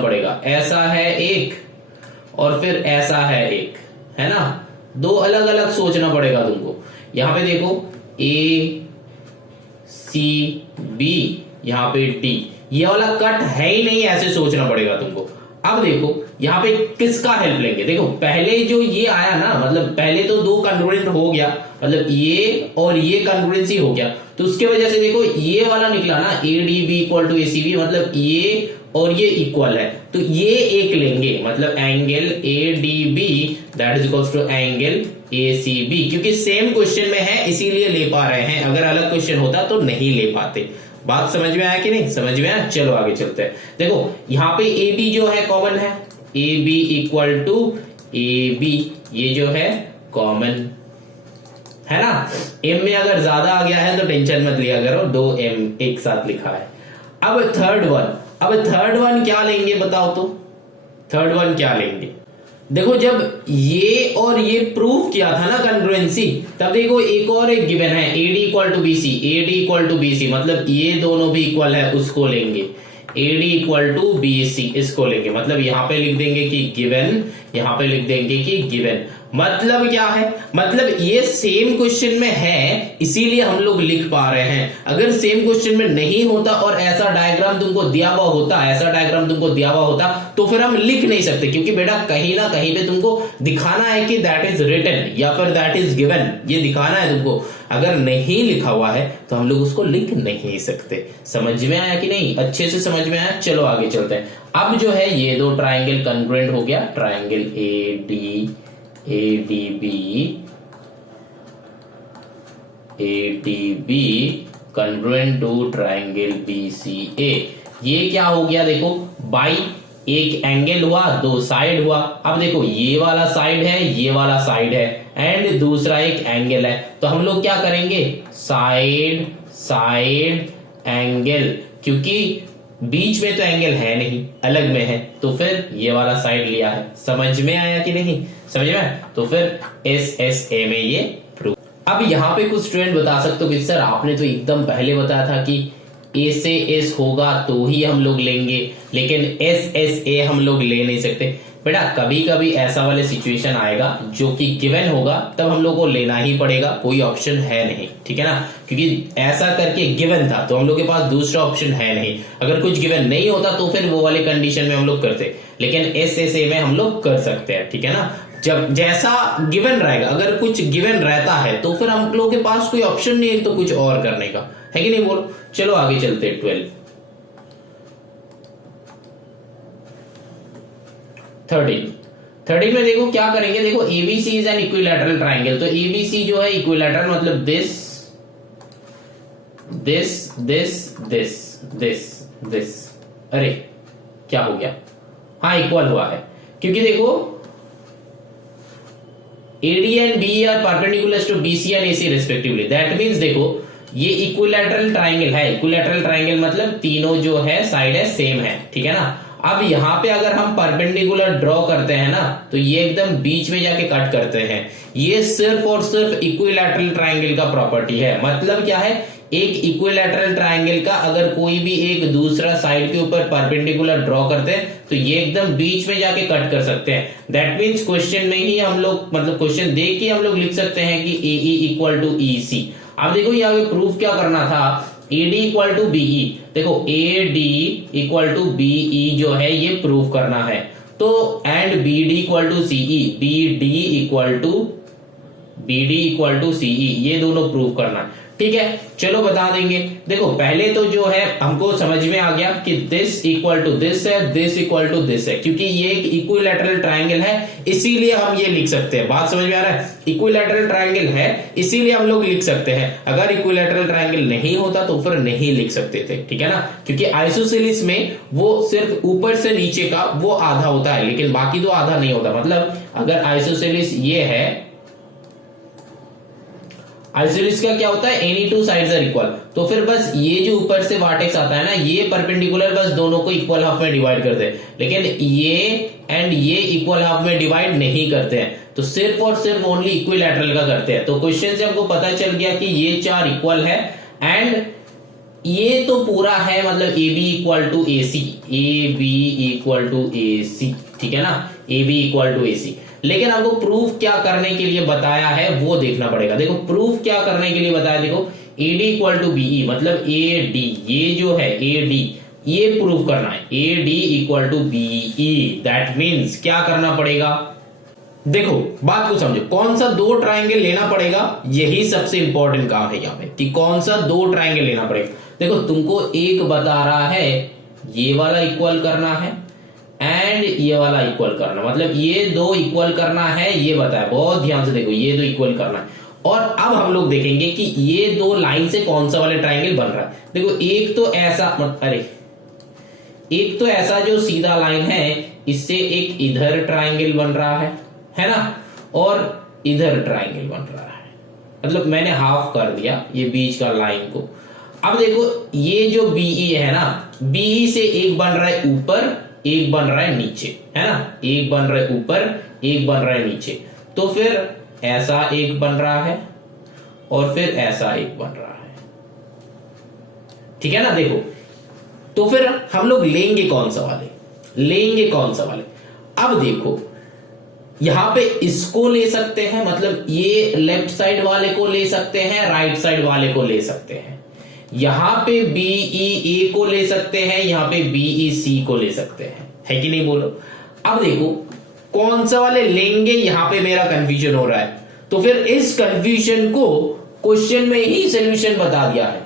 पड़ेगा, ऐसा है एक और फिर ऐसा है एक, है ना, दो अलग अलग सोचना पड़ेगा तुमको। यहां पे देखो ACB, यहाँ पे D, ये वाला कट है ही नहीं, ऐसे सोचना पड़ेगा तुमको। अब देखो यहाँ पे किसका हेल्प लेंगे, देखो पहले जो ये आया ना, मतलब पहले तो दो कॉन्ग्रुएंट हो गया, मतलब ये और ये कॉन्ग्रुएंसी हो गया, तो उसके वजह से देखो ये वाला निकला ना, ADB इक्वल टू ACB मतलब ये और ये इक्वल है, तो ये एक लेंगे, मतलब angle ADB that is equals to angle ACB, क्योंकि सेम क्वेश्चन में है इसीलिए ले पा रहे हैं, अगर अलग क्वेश्चन होता तो नहीं ले पाते। बात समझ में आया कि नहीं, समझ में आया। चलो आगे चलते हैं। देखो यहाँ पे AB जो है कॉमन है, AB इक्वल टू AB, ये जो है कॉमन है ना। M में अगर ज्यादा आ गया है तो टेंशन मत लिया करो, 2M एक साथ लिखा है। अब थर्ड वन क्या लेंगे बताओ, तो थर्ड वन क्या लेंगे, देखो जब ये और ये प्रूफ किया था ना कॉन्ग्रुएंसी, तब देखो एक और एक गिवन है AD इक्वल टू BC, मतलब ये दोनों भी इक्वल है, उसको लेंगे, AD इक्वल टू BC इसको लेंगे, मतलब यहां पे लिख देंगे कि गिवन, यहां पे लिख देंगे कि गिवन, मतलब क्या है, मतलब ये सेम क्वेश्चन में है इसीलिए हम लोग लिख पा रहे हैं। अगर सेम क्वेश्चन में नहीं होता और ऐसा डायग्राम तुमको दिया हुआ होता तो फिर हम लिख नहीं सकते, क्योंकि बेटा कहीं ना कहीं पे तुमको दिखाना है कि दैट इज रिटन या फिर दैट इज गिवन, ये दिखाना है तुमको। अगर नहीं लिखा हुआ है तो हम लोग उसको लिख नहीं सकते। समझ में आया कि नहीं, अच्छे से समझ में आया। चलो आगे चलते हैं। अब जो है ये दो ट्राइंगल कॉन्ग्रुएंट हो गया, triangle ADB congruent to triangle BCA। ये क्या हो गया, देखो बाई एक एंगल हुआ, दो साइड हुआ। अब देखो ये वाला साइड है, ये वाला साइड है एंड दूसरा एक एंगल है, तो हम लोग क्या करेंगे, साइड एंगल, क्योंकि बीच में तो एंगल है नहीं, अलग में है, तो फिर ये वाला साइड लिया है। समझ में आया कि नहीं, समझ में आया। तो फिर SSA में ये प्रूफ। अब यहाँ पे कुछ स्टूडेंट बता सकते हो कि सर आपने तो एकदम पहले बताया था कि A से S होगा तो ही हम लोग लेंगे, लेकिन SSA हम लोग ले नहीं सकते। बेटा कभी कभी ऐसा वाले सिचुएशन आएगा जो कि गिवन होगा, तब हम लोग को लेना ही पड़ेगा, कोई ऑप्शन है नहीं, ठीक है ना, क्योंकि ऐसा करके गिवन था तो हम लोग के पास दूसरा ऑप्शन है नहीं। अगर कुछ गिवन नहीं होता तो फिर वो वाले कंडीशन में हम लोग करते, लेकिन SSA में हम लोग कर सकते हैं, ठीक है ना। जब जैसा गिवन रहेगा, अगर कुछ गिवन रहता है तो फिर हम लोग के पास कोई ऑप्शन नहीं है तो कुछ और करने का, है कि नहीं, बोलो। चलो आगे चलते हैं। 13 में देखो क्या करेंगे, देखो ABC is an equilateral triangle, तो एबीसी जो है इक्विलैटरल मतलब this this this this this this, अरे क्या हो गया, हाँ इक्वल हुआ है, क्योंकि देखो AD and BE are perpendicular to BC and AC respectively. That means देखो ये इक्विलैटरल ट्राइंगल है, इक्विलैटरल ट्राइंगल मतलब तीनों जो है साइड है सेम है, ठीक है ना। अब यहाँ पे अगर हम परपेंडिकुलर ड्रॉ करते हैं ना तो ये एकदम बीच में जाके कट करते हैं, ये सिर्फ और सिर्फ इक्विलैटरल ट्राइंगल का प्रॉपर्टी है। मतलब क्या है, एक इक्विलैटरल ट्राइंगल का अगर कोई भी एक दूसरा साइड के ऊपर परपेंडिकुलर ड्रॉ करते हैं तो ये एकदम बीच में जाके कट कर सकते हैं। दैट मीन्स क्वेश्चन में ही हम लोग, मतलब क्वेश्चन देख के हम लोग लिख सकते हैं कि AE इक्वल टू EC। अब देखो यहाँ पे प्रूफ क्या करना था, AD इक्वल टू BE, देखो AD इक्वल टू BE जो है ये प्रूफ करना है, तो and BD equal to CE, BD equal to CE, ये दोनों प्रूफ करना है, ठीक है। चलो बता देंगे, देखो पहले तो जो है हमको समझ में आ गया कि दिस इक्वल टू दिस है, दिस इक्वल टू दिस है, क्योंकि ये एक इक्विलैटरल ट्राइंगल है इसीलिए हम ये लिख सकते हैं। बात समझ में आ रहा है, इक्विलैटरल ट्राइंगल है इसीलिए हम लोग लिख सकते हैं, अगर इक्विलैटरल ट्राइंगल नहीं होता तो फिर नहीं लिख सकते थे, ठीक है ना। क्योंकि आइसोसेलेस में वो सिर्फ ऊपर से नीचे का वो आधा होता है, लेकिन बाकी तो आधा नहीं होता। मतलब अगर आइसोसेलेस ये है, आइसोसेलेस का क्या होता है, any two sides are equal, तो फिर बस ये जो ऊपर से वर्टेक्स आता है ना ये परपेंडिकुलर बस दोनों को इक्वल हाफ में डिवाइड करते हैं, लेकिन ये एंड ये इक्वल हाफ में डिवाइड नहीं करते हैं, तो सिर्फ और सिर्फ ओनली इक्विलैटरल का करते हैं। तो क्वेश्चन से हमको पता चल गया कि ये चार इक्वल है एंड ये तो पूरा है, मतलब AB equal to AC, AB equal to AC, ठीक है ना, AB इक्वल टू AC। लेकिन हमको प्रूफ क्या करने के लिए बताया है वो देखना पड़ेगा। देखो प्रूफ क्या करने के लिए बताया, देखो AD इक्वल टू BE मतलब AD, ये जो है AD ये प्रूफ करना है, AD equal to BE। That means क्या करना पड़ेगा, देखो बात को समझो, कौन सा दो ट्राइंगल लेना पड़ेगा, यही सबसे इंपॉर्टेंट काम है यहाँ पे कि कौन सा दो ट्राइंगल लेना पड़ेगा। देखो तुमको एक बता रहा है ये वाला इक्वल करना है एंड ये वाला इक्वल करना, मतलब ये दो इक्वल करना है, ये बताया, बहुत ध्यान से देखो, ये दो इक्वल करना है। और अब हम लोग देखेंगे कि ये दो लाइन से कौन सा वाला ट्राइंगल बन रहा है। देखो एक तो ऐसा, अरे एक तो ऐसा जो सीधा लाइन है, इससे एक इधर ट्राइंगल बन रहा है ना, और इधर ट्राइंगल बन रहा है, मतलब मैंने हाफ कर दिया ये बीच का लाइन को। अब देखो ये जो BE है ना, BE से एक बन रहा है ऊपर, एक बन रहा है नीचे, है ना, एक बन रहा है ऊपर, एक बन रहा है नीचे, तो फिर ऐसा एक बन रहा है और फिर ऐसा एक बन रहा है, ठीक है ना। देखो तो फिर हम लोग लेंगे कौन सा वाले, लेंगे कौन सा वाले। अब देखो यहां पे इसको ले सकते हैं, मतलब ये लेफ्ट साइड वाले को ले सकते हैं, राइट साइड वाले को ले सकते हैं, यहां पे BEA को ले सकते हैं, यहां पे BEC को ले सकते हैं, है कि नहीं बोलो। अब देखो कौन सा वाले लेंगे, यहां पे मेरा कंफ्यूजन हो रहा है, तो फिर इस कंफ्यूजन को क्वेश्चन में ही सॉल्यूशन बता दिया है,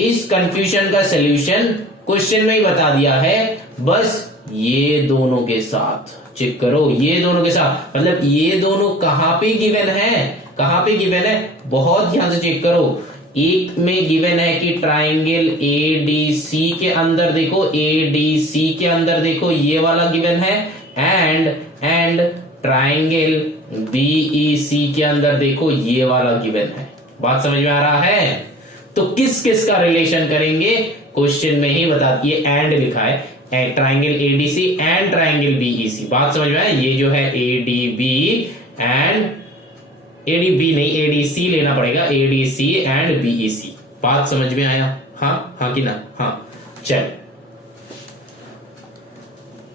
इस कंफ्यूजन का सॉल्यूशन क्वेश्चन में ही बता दिया है। बस ये दोनों के साथ चेक करो, ये दोनों के साथ, मतलब ये दोनों कहां पे गिवन है, कहां पे गिवन है, बहुत ध्यान से चेक करो। एक में गिवन है कि ट्राइंगल ADC के अंदर देखो, ADC के अंदर देखो ये वाला गिवन है, एंड ट्राइंगल BEC के अंदर देखो ये वाला गिवन है। बात समझ में आ रहा है, तो किस किस का रिलेशन करेंगे क्वेश्चन में ही बता, ये एंड लिखा है, triangle ADC and triangle BEC। बात समझ में आया, ये जो है ADB एंड ADB नहीं ADC लेना पड़ेगा, ADC एंड BEC। बात समझ में आया, हाँ हाँ कि ना, हाँ। चल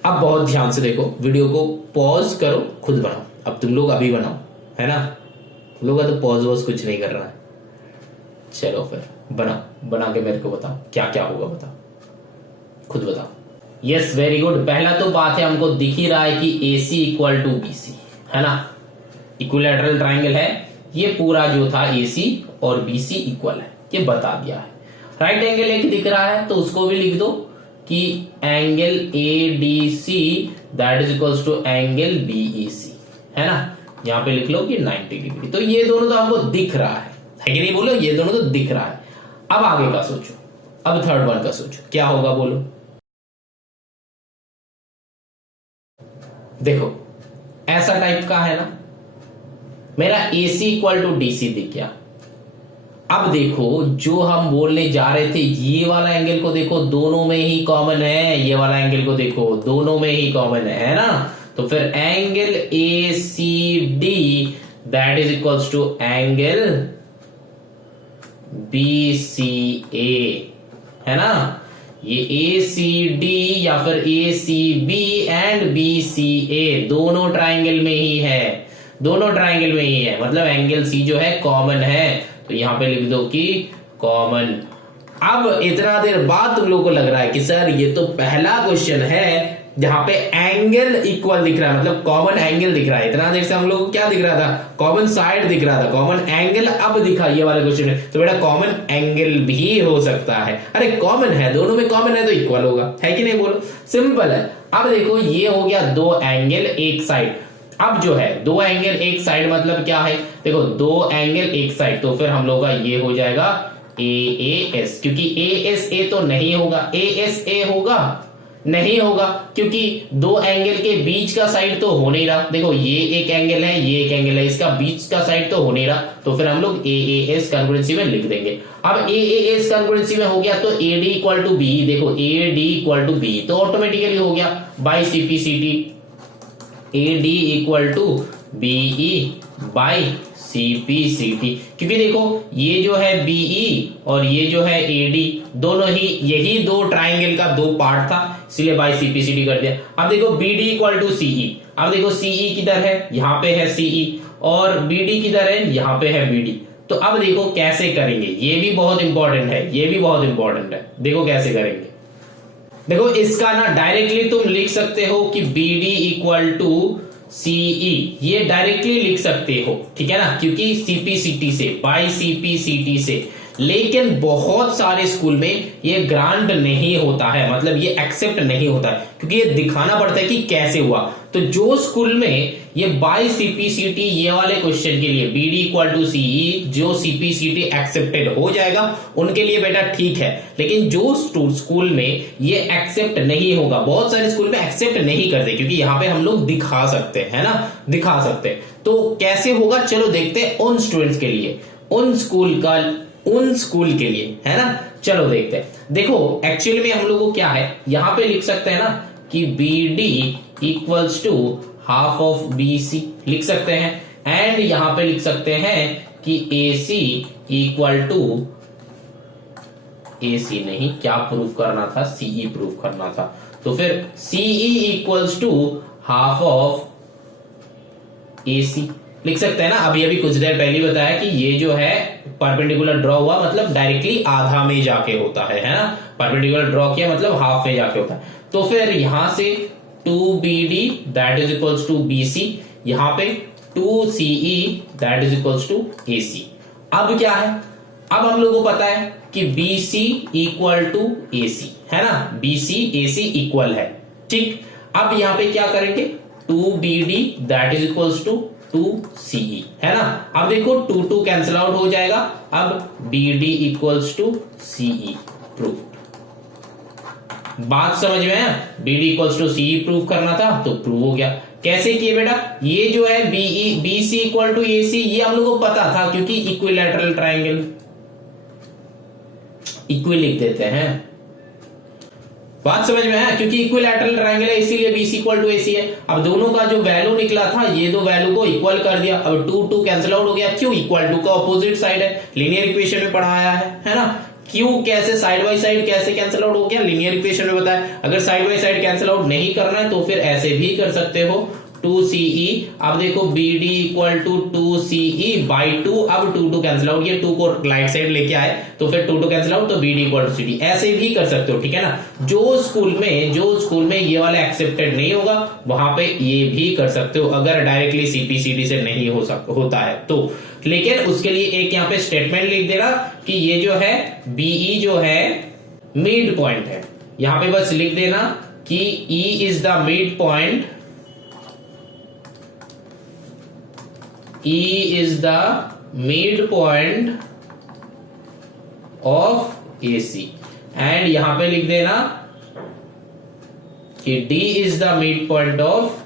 अब बहुत ध्यान से देखो, वीडियो को पॉज करो, खुद बनाओ, अब तुम लोग अभी बनाओ, है ना, तुम लोग का तो पॉज वॉज कुछ नहीं कर रहा है। चलो फिर बनाओ, बना के मेरे को बताओ क्या क्या होगा, बताओ, खुद बताओ। Yes very good. पहला तो बात है, हमको दिख ही रहा है कि AC इक्वल टू BC, है ना, इक्विलैटरल ट्राइंगल है, ये पूरा जो था AC और BC इक्वल है, ये बता दिया है। राइट एंगल एक दिख रहा है तो उसको भी लिख दो, कि angle ADC that is equals to angle BEC, है ना, यहां पे लिख लो कि 90 डिग्री। तो ये दोनों तो हमको दिख रहा है कि नहीं, बोलो, ये दोनों तो दिख रहा है। अब आगे का सोचो, अब थर्ड वन का सोचो, क्या होगा बोलो। देखो ऐसा टाइप का है ना, मेरा AC इक्वल टू DC दिख गया। अब देखो जो हम बोलने जा रहे थे, ये वाला एंगल को देखो, दोनों में ही कॉमन है, ये वाला एंगल को देखो, दोनों में ही कॉमन है ना। तो फिर angle ACD that is equals to angle BCA, है ना। ये ACD या फिर ACB एंड BCA दोनों ट्राइंगल में ही है, दोनों ट्राइंगल में ही है, मतलब एंगल C जो है कॉमन है, तो यहां पे लिख दो कि कॉमन। अब इतना देर बाद तुम लोगों को लग रहा है कि सर ये तो पहला क्वेश्चन है जहां पे एंगल इक्वल दिख रहा है, मतलब कॉमन एंगल दिख रहा है। इतना देर से हम लोग को क्या दिख रहा था, कॉमन साइड दिख रहा था, कॉमन एंगल अब दिखा ये वाला क्वेश्चन में, तो बेटा कॉमन एंगल भी हो सकता है। अरे कॉमन है, दोनों में कॉमन है तो इक्वल होगा, है कि नहीं, बोलो, सिंपल है। अब देखो ये हो गया दो एंगल एक साइड। अब जो है दो एंगल एक साइड मतलब क्या है, देखो दो एंगल एक साइड, तो फिर हम लोग का ये हो जाएगा AAS, क्योंकि ASA तो नहीं होगा, ASA होगा नहीं होगा, क्योंकि दो एंगल के बीच का साइड तो हो नहीं रहा। देखो ये एक एंगल है, ये एक एंगल है, इसका बीच का साइड तो हो नहीं रहा, तो फिर हम लोग AAS कॉन्ग्रुएंसी में लिख देंगे। अब AAS कॉन्ग्रुएंसी में हो गया तो AD इक्वल टू BE, देखो AD इक्वल टू BE तो ऑटोमेटिकली हो गया by CPCT, AD equal to BE by CPCT, क्योंकि देखो ये जो है BE और ये जो है AD दोनों ही यही दो ट्राइंगल का दो पार्ट था, इसलिए बाई CPCT कर दिया। अब देखो BD इक्वल टू CE, अब देखो CE किधर है, यहाँ पे है CE, और BD किधर है, यहाँ पे है BD। तो अब देखो कैसे करेंगे, ये भी बहुत इंपॉर्टेंट है, ये भी बहुत इंपॉर्टेंट है, देखो कैसे करेंगे। देखो इसका ना डायरेक्टली तुम लिख सकते हो कि BD इक्वल टू CE, ये डायरेक्टली लिख सकते हो, ठीक है ना, क्योंकि CPCT से, बाई CPCT से। लेकिन बहुत सारे स्कूल में ये ग्रांट नहीं होता है, मतलब ये एक्सेप्ट नहीं होता है, क्योंकि ये दिखाना पड़ता है कि कैसे हुआ। तो जो स्कूल में ये बाई CPCT ये वाले क्वेश्चन के लिए BD इक्वल टू CE जो CPCT एक्सेप्टेड हो जाएगा उनके लिए बेटा ठीक है, लेकिन जो स्कूल में ये एक्सेप्ट नहीं होगा, बहुत सारे स्कूल में एक्सेप्ट नहीं करते, क्योंकि यहाँ पे हम लोग दिखा सकते हैं ना, दिखा सकते हैं। तो कैसे होगा चलो देखते हैं उन स्टूडेंट्स के लिए, उन स्कूल के लिए, है ना, चलो देखते हैं। देखो एक्चुअली में हम लोग को क्या है, यहां पे लिख सकते हैं ना कि BD equals to half of BC लिख सकते हैं, एंड यहां पे लिख सकते हैं कि AC इक्वल टू AC नहीं, क्या प्रूफ करना था, CE प्रूफ करना था, तो फिर CE equals to half of AC लिख सकते हैं ना। अभी अभी कुछ देर पहले बताया कि ये जो है परपेंडिकुलर ड्रॉ हुआ मतलब डायरेक्टली आधा में जाके होता है ना, परपेंडिकुलर ड्रॉ किया मतलब हाफ में जाके होता है। तो फिर यहां से 2BD that is equals to BC, यहां पे 2CE that is equals to AC। अब क्या है, अब हम लोगों को पता है कि BC इक्वल टू AC, है ना, BC AC इक्वल है, ठीक। अब यहां पे क्या करेंगे, 2BD that is equals to 2CE, है ना। अब देखो 2 कैंसिल आउट हो जाएगा, अब BD equals to CE proof. बात समझ में है, BD equals to CE proof करना था तो प्रूव हो गया। कैसे किए बेटा, ये जो है BC इक्वल टू AC ये हम लोग को पता था, क्योंकि इक्विलैटरल ट्राइंगल, इक्वी लिख देते हैं, बात समझ में है, क्योंकि इक्विलैटरल ट्रायंगल है इसीलिए BC इक्वल टू AC है। अब दोनों का जो वैल्यू निकला था ये दो वैल्यू को इक्वल कर दिया, अब 2 कैंसिल आउट हो गया, क्यों, इक्वल टू का ऑपोजिट साइड है, लीनियर इक्वेशन में पढ़ाया है ना। क्यों, कैसे, साइड बाय साइड कैसे कैंसिल आउट हो गया, लीनियर इक्वेशन में बताया। अगर side by side cancel out नहीं करना है तो फिर ऐसे भी कर सकते हो, 2CE। अब देखो BD equal to 2CE by 2, अब 2 कैंसिल आउट, ये 2 को राइट साइड लेके आए तो फिर 2 कैंसिल आउट, तो BD इक्वल टू CD, ऐसे भी कर सकते हो, ठीक है ना। जो स्कूल में ये वाला एक्सेप्टेड नहीं होगा वहां पे ये भी कर सकते हो, अगर डायरेक्टली CPCT से नहीं होता है तो। लेकिन उसके लिए एक यहाँ पे स्टेटमेंट लिख देना कि ये जो है BE जो है मिड पॉइंट है, यहां पे बस लिख देना कि E is the mid point, E is the mid point of AC, and यहां पे लिख देना कि D is the mid point of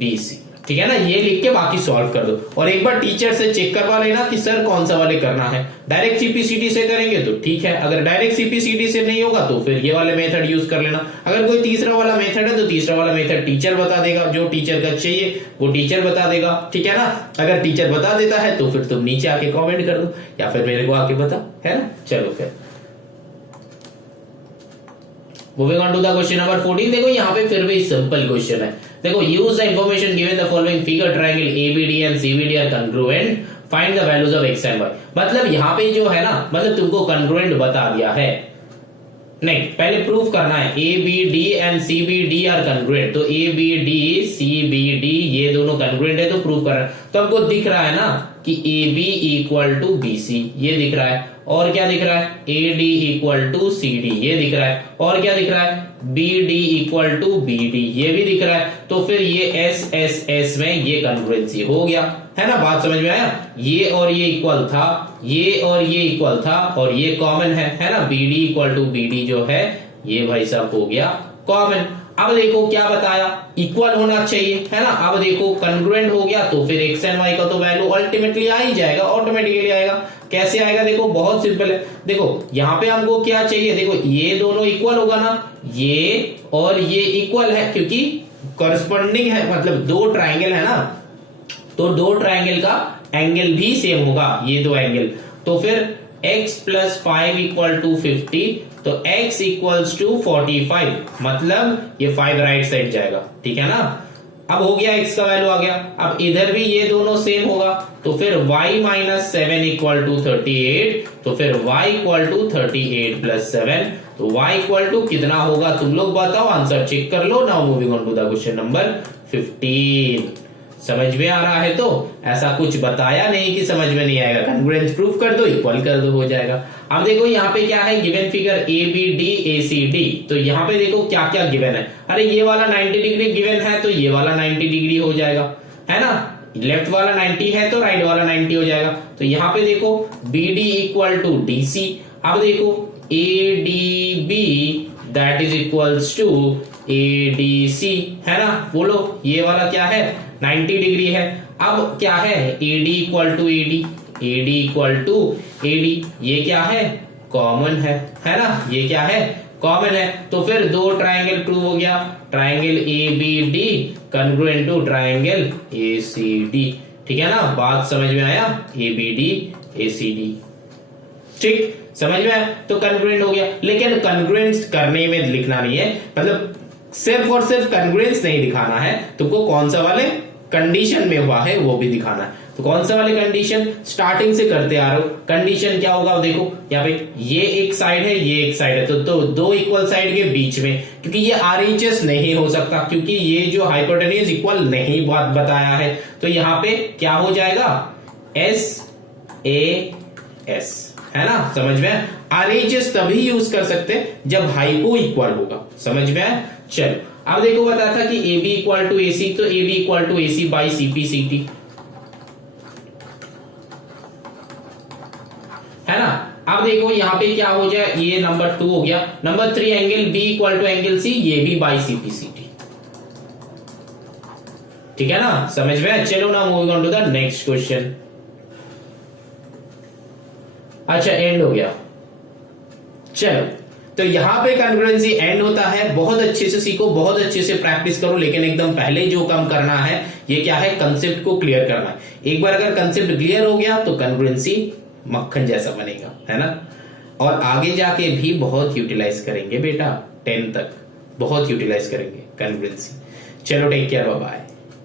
BC। ठीक है ना, ये लिख के बाकी सॉल्व कर दो, और एक बार टीचर से चेक करवा लेना कि सर कौन सा वाले करना है। डायरेक्ट सीपीसीटी से करेंगे तो ठीक है, अगर डायरेक्ट सीपीसीटी से नहीं होगा तो फिर ये वाले मेथड यूज कर लेना। अगर कोई तीसरा वाला मेथड है तो तीसरा वाला मेथड टीचर बता देगा, जो टीचर का चाहिए वो टीचर बता देगा। ठीक है ना, अगर टीचर बता देता है तो फिर तुम नीचे आके कॉमेंट कर दो या फिर मेरे को आके बता, है ना। चलो फिर moving on to the question number 14। देखो यहाँ पे फिर भी सिंपल क्वेश्चन है। देखो, use the information given the following figure, triangle ABD and CBD are congruent, find the values of x and y. मतलब यहाँ पे जो है ना, मतलब तुमको कॉन्ग्रुएंट बता दिया है, नहीं पहले प्रूफ करना है A B D and C B D are congruent. तो A B D C B D ये दोनों कॉन्ग्रुएंट है तो प्रूफ करना है। तो हमको दिख रहा है ना कि A B equal to B C, ये दिख रहा है, और क्या दिख रहा है A D equal to C D, ये दिख रहा है, और क्या दिख रहा है B D equal to B D, ये भी दिख रहा है। तो फिर ये एस एस एस में ये कॉन्ग्रुएंसी हो गया, है ना। बात समझ में आया, ये और ये इक्वल था, ये और ये इक्वल था, और ये कॉमन है ना। B D equal to B D जो है ये भाई साहब हो गया कॉमन। अब देखो क्या बताया, इक्वल होना चाहिए, है ना। अब देखो कॉन्ग्रुएंट हो गया तो फिर एक्स एंड वाई का तो वैल्यू अल्टीमेटली आ ही जाएगा, ऑटोमेटिकली आएगा। कैसे आएगा, देखो बहुत सिंपल है। देखो यहाँ पे हमको क्या चाहिए, देखो ये दोनों इक्वल होगा ना, ये और ये इक्वल है क्योंकि कॉरस्पॉन्डिंग है, मतलब दो ट्राइंगल है ना, तो दो ट्राइंगल का एंगल भी सेम होगा, ये दो एंगल। तो फिर x प्लस 5 इक्वल टू 50, तो x इक्वल्स टू 45, मतलब ये 5 राइट साइड जाएगा। ठीक है ना, अब हो गया x का वैल्यू आ गया। अब इधर भी ये दोनों सेम होगा, तो फिर y माइनस 7 इक्वल टू 38, तो फिर y इक्वल टू 38 प्लस 7, तो y इक्वल टू कितना होगा तुम लोग बताओ, आंसर चेक कर लो। Now moving on to the question number 15। समझ में आ रहा है, तो ऐसा कुछ बताया नहीं कि समझ में नहीं आएगा, कॉन्ग्रुएंस प्रूफ कर दो, इक्वल कर दो, हो जाएगा। अब देखो यहाँ पे क्या है, given figure A B D A C D. तो यहाँ पे देखो क्या क्या गिवन है, अरे ये वाला 90 डिग्री गिवन है तो ये वाला 90 डिग्री हो जाएगा, है ना। लेफ्ट वाला 90 है तो राइट वाला 90 हो जाएगा। तो यहाँ पे देखो B D equal to D C. अब देखो A D B that is equals to A D C, है ना। बोलो ये वाला क्या है 90 डिग्री है। अब क्या है A D equal to A D, A D equal to A D, ये क्या है कॉमन है ना, ये क्या है कॉमन है। तो फिर दो ट्राइंगल प्रूव हो गया, triangle A B D congruent to triangle A C D. ठीक है ना, बात समझ में आया, A B D A C D, ठीक समझ में आया। तो कॉन्ग्रुएंट हो गया, लेकिन कॉन्ग्रुएंस करने में लिखना नहीं है, मतलब सिर्फ और सिर्फ कॉन्ग्रुएंस नहीं दिखाना है तुमको, कौन सा वाले कंडीशन में हुआ है वो भी दिखाना है। तो कौन सा वाले कंडीशन, स्टार्टिंग से करते आ रहे हो, कंडीशन क्या होगा देखो, यहाँ पे ये एक साइड है ये एक साइड है, तो दो इक्वल साइड के बीच में, क्योंकि ये आरएचएस नहीं हो सकता, क्योंकि ये जो हाइपोटेन्यूज इक्वल नहीं बात बताया है, तो यहाँ पे क्या हो जाएगा एस ए एस, है ना। समझ में, आरएचएस तभी यूज कर सकते जब हाइपो इक्वल होगा, समझ में आया। चलो अब देखो बताया था कि A B equal to A C, तो A B equal to A C by C P C T, है ना। अब देखो यहाँ पे क्या हो जाए, ये नंबर 2 हो गया। Number 3 angle B equal to angle C, ये भी by C P C T, ठीक है ना, समझ में। चलो ना moving on to the next question. अच्छा एंड हो गया, चलो तो यहां पे कॉन्ग्रुएंसी एंड होता है। बहुत अच्छे से सीखो, बहुत अच्छे से प्रैक्टिस करो, लेकिन एकदम पहले जो काम करना है ये क्या है, कंसेप्ट को क्लियर करना है। एक बार अगर कंसेप्ट क्लियर हो गया तो कॉन्ग्रुएंसी मक्खन जैसा बनेगा, है ना। और आगे जाके भी बहुत यूटिलाइज करेंगे बेटा, 10 तक बहुत यूटिलाइज करेंगे कॉन्ग्रुएंसी। चलो टेक केयर, बाय बाय।